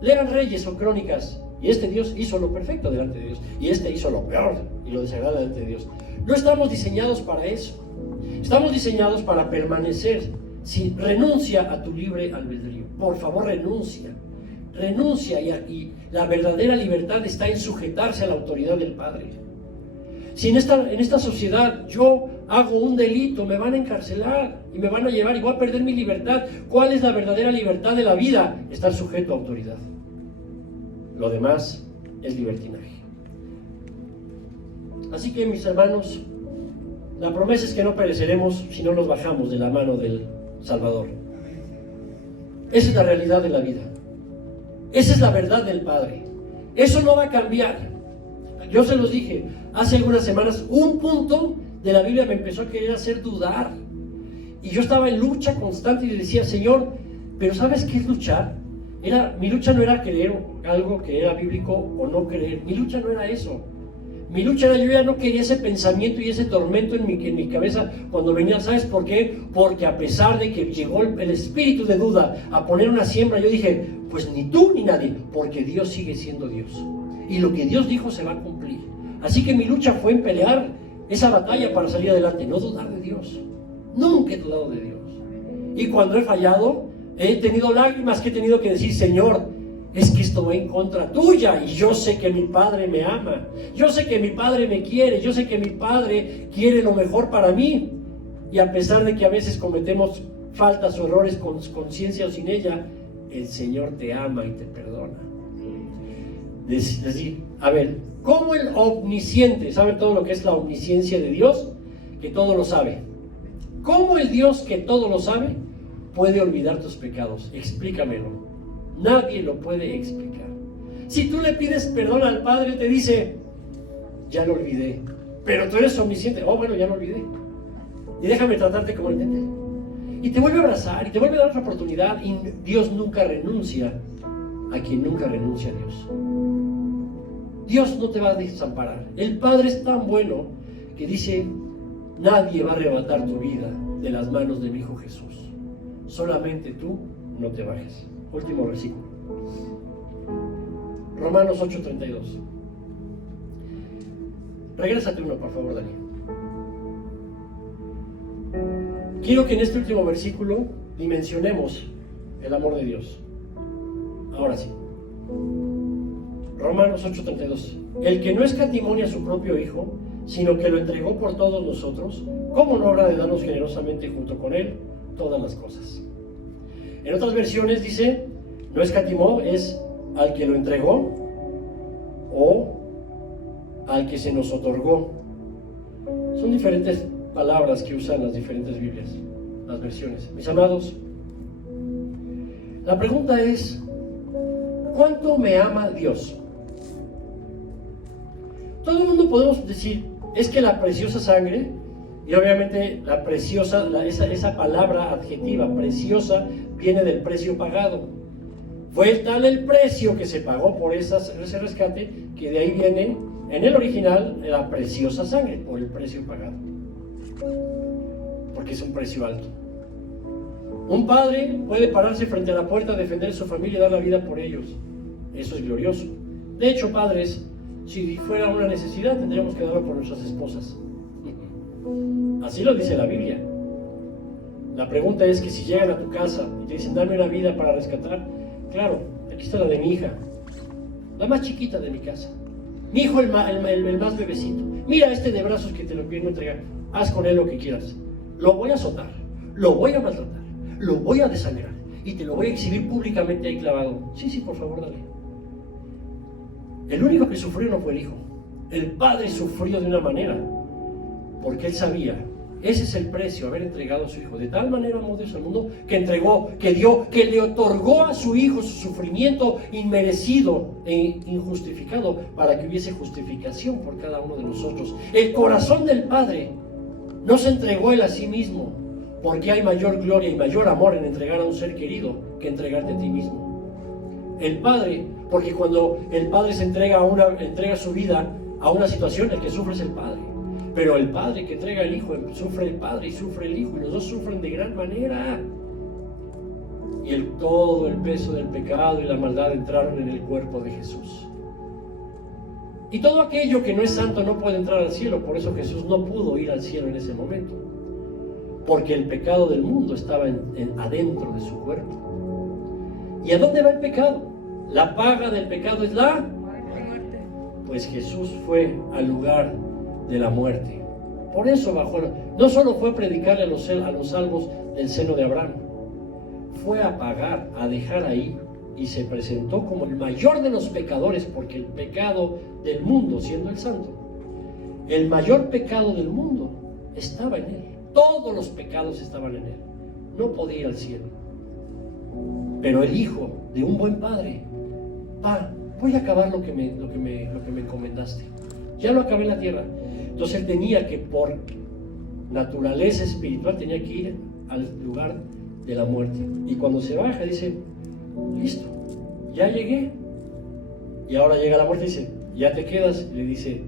lean Reyes o Crónicas, y este Dios hizo lo perfecto delante de Dios, y este hizo lo peor y lo desagradable delante de Dios. No estamos diseñados para eso, estamos diseñados para permanecer. Si renuncia a tu libre albedrío, por favor renuncia, y la verdadera libertad está en sujetarse a la autoridad del Padre. Si en esta sociedad yo hago un delito, me van a encarcelar y me van a llevar y voy a perder mi libertad. ¿Cuál es la verdadera libertad de la vida? Estar sujeto a autoridad. Lo demás es libertinaje. Así que, mis hermanos, la promesa es que no pereceremos si no nos bajamos de la mano del Salvador. Esa es la realidad de la vida. Esa es la verdad del Padre. Eso no va a cambiar. Yo se los dije hace algunas semanas, un punto de la Biblia me empezó a querer hacer dudar. Y yo estaba en lucha constante y le decía, Señor, pero ¿sabes qué es luchar? Mi lucha no era creer algo que era bíblico o no creer. Mi lucha no era eso. Mi lucha era, yo ya no quería ese pensamiento y ese tormento en mi cabeza cuando venía. ¿Sabes por qué? Porque a pesar de que llegó el espíritu de duda a poner una siembra, yo dije, pues ni tú ni nadie, porque Dios sigue siendo Dios. Y lo que Dios dijo se va a cumplir. Así que mi lucha fue en pelear esa batalla para salir adelante, no dudar de Dios. Nunca he dudado de Dios. Y cuando he fallado, he tenido lágrimas que he tenido que decir, Señor, es que esto va en contra tuya y yo sé que mi Padre me ama, yo sé que mi Padre me quiere, yo sé que mi Padre quiere lo mejor para mí. Y a pesar de que a veces cometemos faltas o errores con conciencia o sin ella, el Señor te ama y te perdona. A ver, ¿cómo el omnisciente sabe todo lo que es la omnisciencia de Dios? Que todo lo sabe. ¿Cómo el Dios que todo lo sabe puede olvidar tus pecados? Explícamelo. Nadie lo puede explicar. Si tú le pides perdón al Padre, te dice, ya lo olvidé. Pero tú eres omnisciente. Oh, bueno, ya lo olvidé. Y déjame tratarte como el nene. Y te vuelve a abrazar y te vuelve a dar otra oportunidad. Y Dios nunca renuncia a quien nunca renuncia a Dios. Dios no te va a desamparar. El Padre es tan bueno que dice, nadie va a arrebatar tu vida de las manos de mi Hijo Jesús. Solamente tú no te bajes. Último versículo. Romanos 8:32. Regrésate uno, por favor, Dani. Quiero que en este último versículo dimensionemos el amor de Dios. Ahora sí. Romanos 8:32. El que no escatimó a su propio Hijo, sino que lo entregó por todos nosotros, ¿cómo no habrá de darnos generosamente junto con Él todas las cosas? En otras versiones dice, no escatimó, es al que lo entregó o al que se nos otorgó. Son diferentes palabras que usan las diferentes Biblias, las versiones. Mis amados, la pregunta es, ¿cuánto me ama Dios? Todo el mundo podemos decir, es que la preciosa sangre, y obviamente la preciosa, esa palabra adjetiva, preciosa, viene del precio pagado. Fue tal el precio que se pagó por ese rescate, que de ahí viene, en el original, la preciosa sangre, por el precio pagado. Porque es un precio alto. Un padre puede pararse frente a la puerta, defender a su familia y dar la vida por ellos. Eso es glorioso. De hecho, padres, si fuera una necesidad, tendríamos que darlo por nuestras esposas. Así lo dice la Biblia. La pregunta es que si llegan a tu casa y te dicen, dame una vida para rescatar, claro, aquí está la de mi hija, la más chiquita de mi casa. Mi hijo, el más bebecito. Mira este de brazos que te lo quiero entregar. Haz con él lo que quieras. Lo voy a azotar, lo voy a maltratar, lo voy a desangrar y te lo voy a exhibir públicamente ahí clavado. Sí, por favor, dale. El único que sufrió no fue el hijo. El padre sufrió de una manera, porque él sabía, ese es el precio, haber entregado a su hijo. De tal manera amó Dios al mundo, que entregó, que dio, que le otorgó a su hijo su sufrimiento inmerecido e injustificado, para que hubiese justificación por cada uno de nosotros. El corazón del Padre no se entregó él a sí mismo, porque hay mayor gloria y mayor amor en entregar a un ser querido que entregarte a ti mismo. El Padre, porque cuando el Padre se entrega su vida a una situación, el que sufre es el Padre. Pero el Padre que entrega al Hijo, sufre el Padre y sufre el Hijo, y los dos sufren de gran manera. Y todo el peso del pecado y la maldad entraron en el cuerpo de Jesús. Y todo aquello que no es santo no puede entrar al cielo. Por eso Jesús no pudo ir al cielo en ese momento, porque el pecado del mundo estaba adentro de su cuerpo. ¿Y a dónde va el pecado? La paga del pecado es la muerte. Pues Jesús fue al lugar de la muerte. Por eso bajó. No solo fue a predicarle a los salvos del seno de Abraham, fue a pagar, a dejar ahí, y se presentó como el mayor de los pecadores, porque el pecado del mundo, siendo el santo, el mayor pecado del mundo estaba en él. Todos los pecados estaban en él. No podía ir al cielo. Pero el hijo de un buen padre, voy a acabar lo que me encomendaste. Ya lo acabé en la tierra. Entonces él tenía que, por naturaleza espiritual, tenía que ir al lugar de la muerte. Y cuando se baja dice, listo, ya llegué. Y ahora llega la muerte y dice, ya te quedas. Y le dice,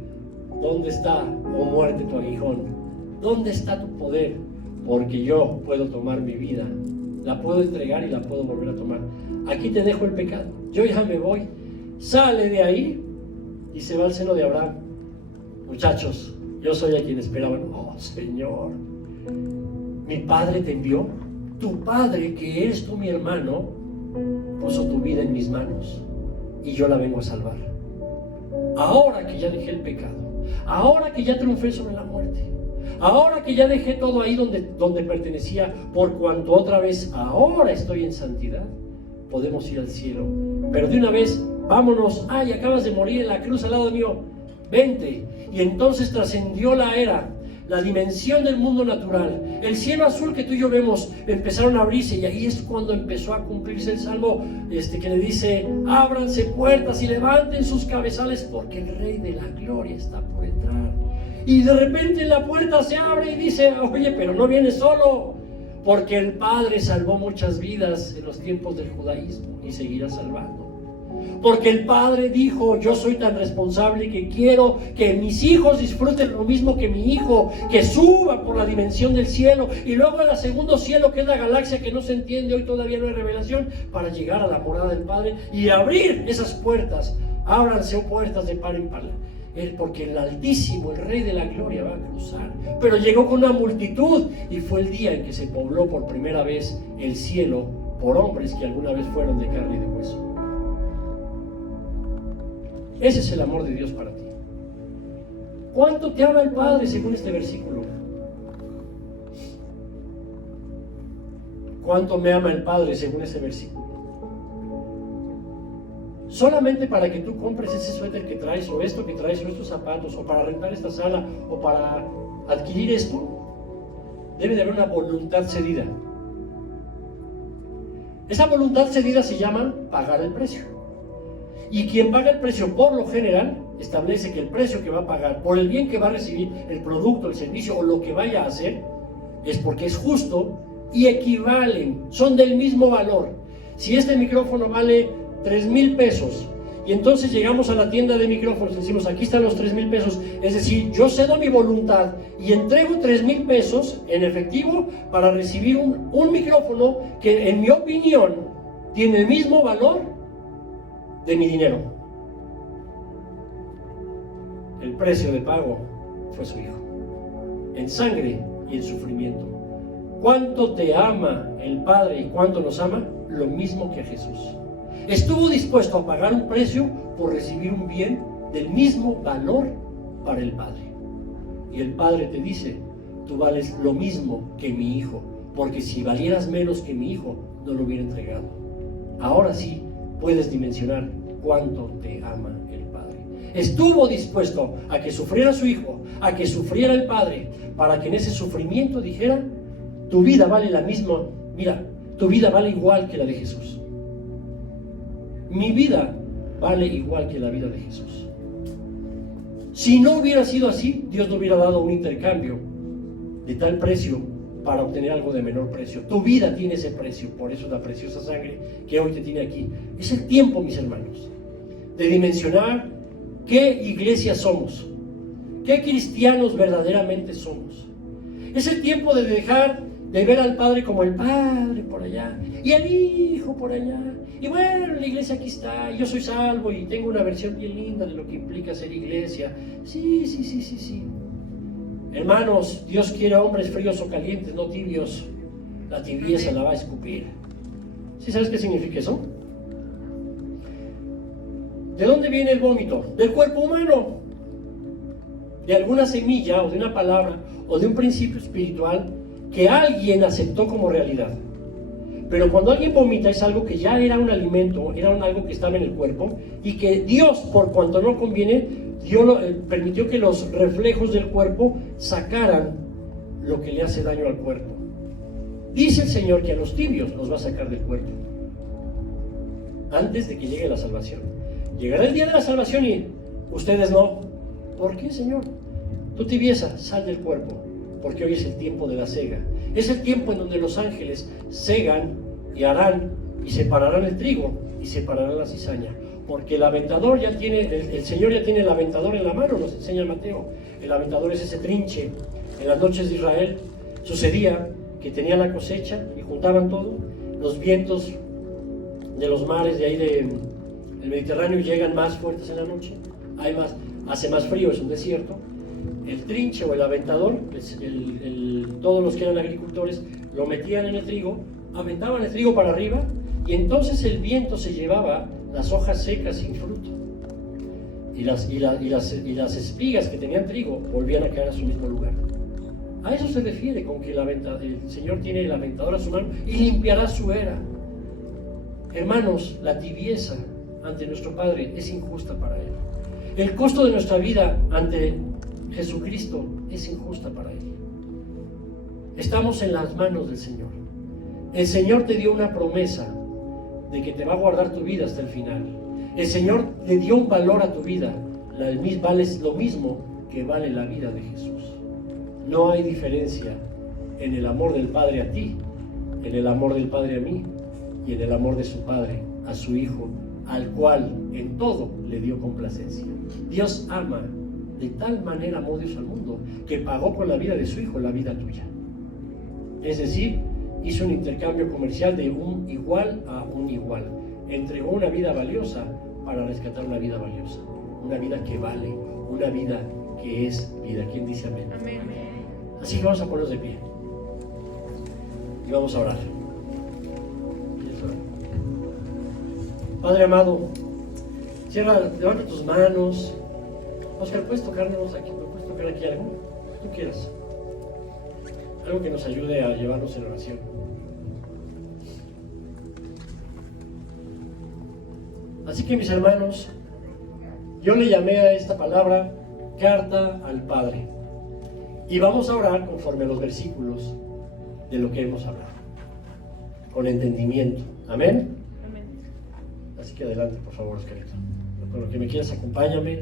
¿dónde está, oh muerte, tu aguijón? ¿Dónde está tu poder? Porque yo puedo tomar mi vida, la puedo entregar y la puedo volver a tomar. Aquí te dejo el pecado, yo ya me voy. Sale de ahí y se va al seno de Abraham. Muchachos, yo soy a quien esperaban. Oh Señor, mi Padre te envió. Tu Padre, que eres tú mi hermano, puso tu vida en mis manos. y yo la vengo a salvar. Ahora que ya dejé el pecado, ahora que ya triunfé sobre la muerte, ahora que ya dejé todo ahí donde pertenecía, por cuanto otra vez ahora estoy en santidad, podemos ir al cielo. Pero de una vez, vámonos. Ay, acabas de morir en la cruz al lado mío, vente. Y entonces trascendió la era, la dimensión del mundo natural. El cielo azul que tú y yo vemos empezaron a abrirse, y ahí es cuando empezó a cumplirse el salmo que le dice: ábranse puertas y levanten sus cabezales, porque el Rey de la Gloria está por entrar. Y de repente la puerta se abre y dice: oye, pero no viene solo, porque el Padre salvó muchas vidas en los tiempos del judaísmo y seguirá salvando. Porque el Padre dijo: yo soy tan responsable que quiero que mis hijos disfruten lo mismo que mi hijo, que suba por la dimensión del cielo, y luego al segundo cielo, que es la galaxia que no se entiende, hoy todavía no hay revelación, para llegar a la morada del Padre y abrir esas puertas. Ábranse puertas de par en par, porque el Altísimo, el Rey de la Gloria, va a cruzar. Pero llegó con una multitud, y fue el día en que se pobló por primera vez el cielo por hombres que alguna vez fueron de carne y de hueso. Ese es el amor de Dios para ti. ¿Cuánto te ama el Padre según este versículo? ¿Cuánto me ama el Padre según ese versículo? Solamente para que tú compres ese suéter que traes, o esto que traes, o estos zapatos, o para rentar esta sala, o para adquirir esto, debe de haber una voluntad cedida. Esa voluntad cedida se llama pagar el precio. Y quien paga el precio, por lo general, establece que el precio que va a pagar por el bien que va a recibir, el producto, el servicio o lo que vaya a hacer, es porque es justo y equivalen, son del mismo valor. Si este micrófono vale 3,000 pesos, y entonces llegamos a la tienda de micrófonos y decimos: aquí están los 3,000 pesos, es decir, yo cedo mi voluntad y entrego 3,000 pesos en efectivo para recibir un micrófono que, en mi opinión, tiene el mismo valor de mi dinero. El precio de pago fue su Hijo, en sangre y en sufrimiento. ¿Cuánto te ama el Padre y cuánto nos ama? Lo mismo que a Jesús. Estuvo dispuesto a pagar un precio por recibir un bien del mismo valor para el Padre. Y el Padre te dice: tú vales lo mismo que mi Hijo, porque si valieras menos que mi Hijo, no lo hubiera entregado. Ahora sí puedes dimensionar cuánto te ama el Padre. Estuvo dispuesto a que sufriera su Hijo, a que sufriera el Padre, para que en ese sufrimiento dijera: tu vida vale la misma, mira, tu vida vale igual que la de Jesús. Mi vida vale igual que la vida de Jesús. Si no hubiera sido así, Dios no hubiera dado un intercambio de tal precio para obtener algo de menor precio. Tu vida tiene ese precio, por eso la preciosa sangre que hoy te tiene aquí. Es el tiempo, mis hermanos, de dimensionar qué iglesia somos, qué cristianos verdaderamente somos. Es el tiempo de dejar de ver al Padre como el Padre por allá y el Hijo por allá. Y bueno, la iglesia aquí está, yo soy salvo y tengo una versión bien linda de lo que implica ser iglesia. Sí. Hermanos, Dios quiere hombres fríos o calientes, no tibios. La tibieza la va a escupir. ¿Sí sabes qué significa eso? ¿De dónde viene el vómito? Del cuerpo humano. De alguna semilla o de una palabra o de un principio espiritual que alguien aceptó como realidad. Pero cuando alguien vomita es algo que ya era un alimento, era algo que estaba en el cuerpo, y que Dios, por cuanto no conviene, permitió que los reflejos del cuerpo sacaran lo que le hace daño al cuerpo. Dice el Señor que a los tibios los va a sacar del cuerpo antes de que llegue la salvación. Llegará el día de la salvación y ustedes no. ¿Por qué, Señor? Tu tibieza, sal del cuerpo, porque hoy es el tiempo de la cega. Es el tiempo en donde los ángeles cegan y harán y separarán el trigo y separarán la cizaña. Porque el aventador ya tiene, el Señor ya tiene el aventador en la mano, nos enseña Mateo. El aventador es ese trinche. En las noches de Israel sucedía que tenían la cosecha y juntaban todo. Los vientos de los mares de ahí del Mediterráneo llegan más fuertes en la noche. Hace más frío, es un desierto. El trinche o el aventador, todos los que eran agricultores, lo metían en el trigo, aventaban el trigo para arriba, y entonces el viento se llevaba las hojas secas sin fruto. Y las espigas que tenían trigo volvían a caer a su mismo lugar. A eso se refiere con que el Señor tiene el aventador a su mano y limpiará su era. Hermanos, la tibieza ante nuestro Padre es injusta para Él. El costo de nuestra vida ante Jesucristo es injusta para Él. Estamos en las manos del Señor. El Señor te dio una promesa de que te va a guardar tu vida hasta el final. El Señor le dio un valor a tu vida. Vale lo mismo que vale la vida de Jesús. No hay diferencia en el amor del Padre a ti, en el amor del Padre a mí y en el amor de su Padre a su Hijo, al cual en todo le dio complacencia. Dios ama, de tal manera amó Dios al mundo, que pagó con la vida de su Hijo la vida tuya. Es decir, hizo un intercambio comercial de un igual a un igual. Entregó una vida valiosa para rescatar una vida valiosa, una vida que vale, una vida que es vida. ¿Quién dice amén? Amén. Así que vamos a ponernos de pie y vamos a orar. Padre amado, levanta tus manos. Oscar, ¿puedes tocarnos aquí? ¿Me puedes tocar aquí algo? Tú quieras. Algo que nos ayude a llevarnos en oración. Así que mis hermanos, yo le llamé a esta palabra carta al Padre. Y vamos a orar conforme a los versículos de lo que hemos hablado, con entendimiento. ¿Amén? Amén. Así que adelante, por favor, Oscarito. Con lo que me quieras, acompáñame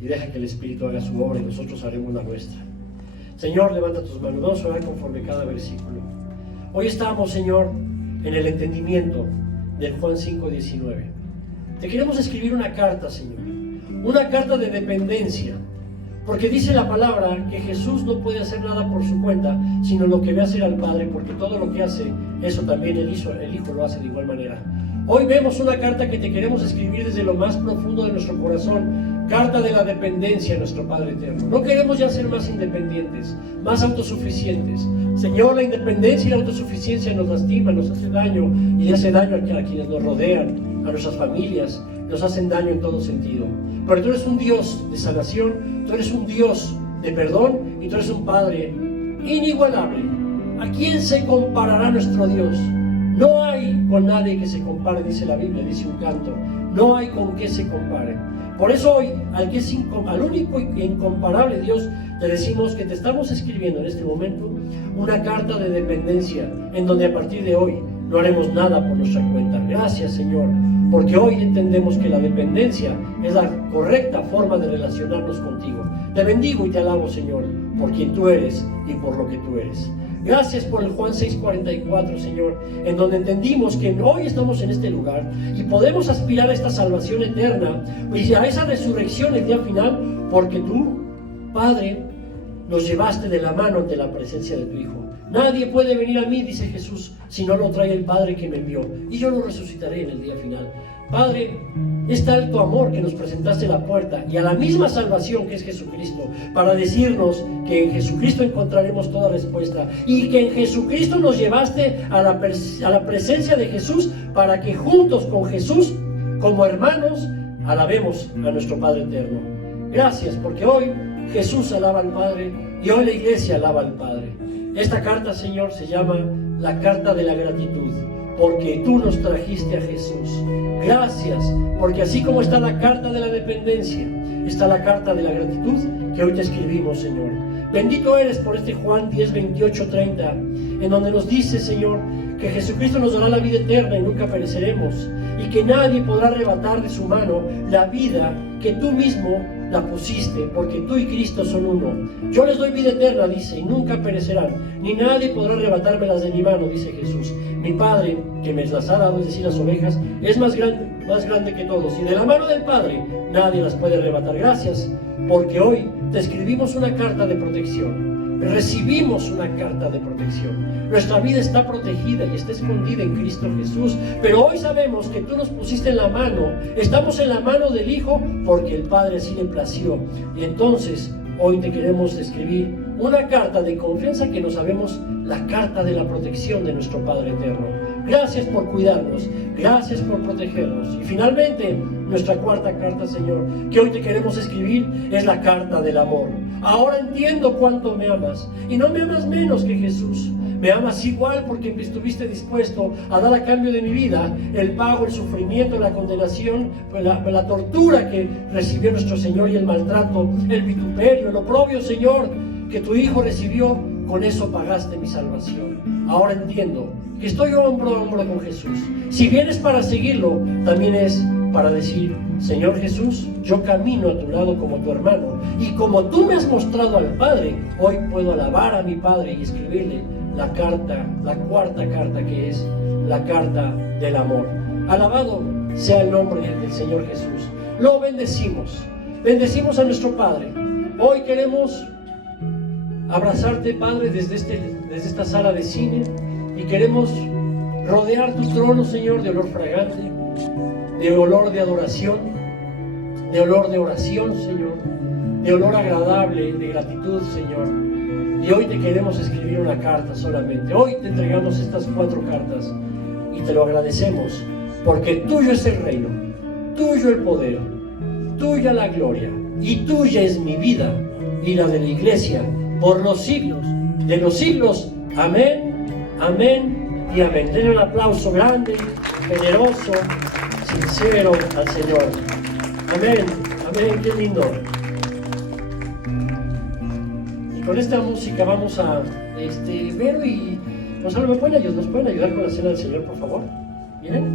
y deja que el Espíritu haga su obra y nosotros haremos la nuestra. Señor, levanta tus manos. Vamos a orar conforme cada versículo. Hoy estamos, Señor, en el entendimiento del Juan 5:19. Te queremos escribir una carta, Señor, una carta de dependencia, porque dice la palabra que Jesús no puede hacer nada por su cuenta, sino lo que ve hacer al Padre, porque todo lo que hace, eso también el Hijo lo hace de igual manera. Hoy vemos una carta que te queremos escribir desde lo más profundo de nuestro corazón, carta de la dependencia a nuestro Padre eterno. No queremos ya ser más independientes, más autosuficientes. Señor, la independencia y la autosuficiencia nos lastima, nos hace daño, y hace daño a quienes nos rodean, a nuestras familias, nos hacen daño en todo sentido. Pero tú eres un Dios de sanación, tú eres un Dios de perdón, y tú eres un Padre inigualable. ¿A quién se comparará nuestro Dios? No hay con nadie que se compare, dice la Biblia, dice un canto. No hay con qué se compare. Por eso hoy, al único e incomparable Dios, te decimos que te estamos escribiendo en este momento una carta de dependencia, en donde a partir de hoy no haremos nada por nuestra cuenta. Gracias, Señor, porque hoy entendemos que la dependencia es la correcta forma de relacionarnos contigo. Te bendigo y te alabo, Señor, por quien tú eres y por lo que tú eres. Gracias por el Juan 6:44, Señor, en donde entendimos que hoy estamos en este lugar y podemos aspirar a esta salvación eterna y a esa resurrección el día final, porque tú, Padre, nos llevaste de la mano ante la presencia de tu Hijo. Nadie puede venir a mí, dice Jesús, si no lo trae el Padre que me envió, y yo lo resucitaré en el día final. Padre, es tal tu amor que nos presentaste la puerta y a la misma salvación que es Jesucristo, para decirnos que en Jesucristo encontraremos toda respuesta, y que en Jesucristo nos llevaste a la presencia de Jesús, para que juntos con Jesús, como hermanos, alabemos a nuestro Padre eterno. Gracias, porque hoy Jesús alaba al Padre y hoy la iglesia alaba al Padre. Esta carta, Señor, se llama la carta de la gratitud, porque tú nos trajiste a Jesús. Gracias, porque así como está la carta de la dependencia, está la carta de la gratitud que hoy te escribimos, Señor. Bendito eres por este Juan 10:28-30, en donde nos dice, Señor, que Jesucristo nos dará la vida eterna y nunca pereceremos, y que nadie podrá arrebatar de su mano la vida que tú mismo la pusiste, porque tú y Cristo son uno. Yo les doy vida eterna, dice, y nunca perecerán, ni nadie podrá arrebatármelas de mi mano, dice Jesús. Mi Padre, que me las ha dado, es decir, las ovejas, es más grande que todos, y de la mano del Padre nadie las puede arrebatar. Gracias, porque hoy te escribimos una carta de protección, recibimos una carta de protección. Nuestra vida está protegida y está escondida en Cristo Jesús, pero hoy sabemos que tú nos pusiste en la mano, estamos en la mano del Hijo, porque el Padre así le plació. Y entonces hoy te queremos escribir una carta de confianza, que no sabemos, la carta de la protección de nuestro Padre eterno. Gracias por cuidarnos, gracias por protegernos. Y finalmente, nuestra cuarta carta, Señor, que hoy te queremos escribir, es la carta del amor. Ahora entiendo cuánto me amas, y no me amas menos que Jesús. Me amas igual porque estuviste dispuesto a dar a cambio de mi vida el pago, el sufrimiento, la condenación, la tortura que recibió nuestro Señor y el maltrato, el vituperio, el oprobio, Señor, que tu Hijo recibió. Con eso pagaste mi salvación. Ahora entiendo que estoy hombro a hombro con Jesús. Si vienes para seguirlo, también es para decir: Señor Jesús, yo camino a tu lado como tu hermano, y como tú me has mostrado al Padre, hoy puedo alabar a mi Padre y escribirle la carta, la cuarta carta, que es la carta del amor. Alabado sea el nombre del Señor Jesús. Lo bendecimos a nuestro Padre. Hoy queremos abrazarte, Padre, desde esta sala de cine, y queremos rodear tu trono, Señor, de olor fragante, de olor de adoración, de olor de oración, Señor, de olor agradable, de gratitud, Señor. Y hoy te queremos escribir una carta solamente. Hoy te entregamos estas 4 cartas y te lo agradecemos, porque tuyo es el reino, tuyo el poder, tuya la gloria, y tuya es mi vida y la de la iglesia por los siglos de los siglos. Amén, amén y amén. Denle un aplauso grande, generoso, sincero al Señor. Amén, amén, qué lindo. Y con esta música vamos a Vero y Gonzalo, ¿nos pueden ayudar con la cena del Señor, por favor? Miren.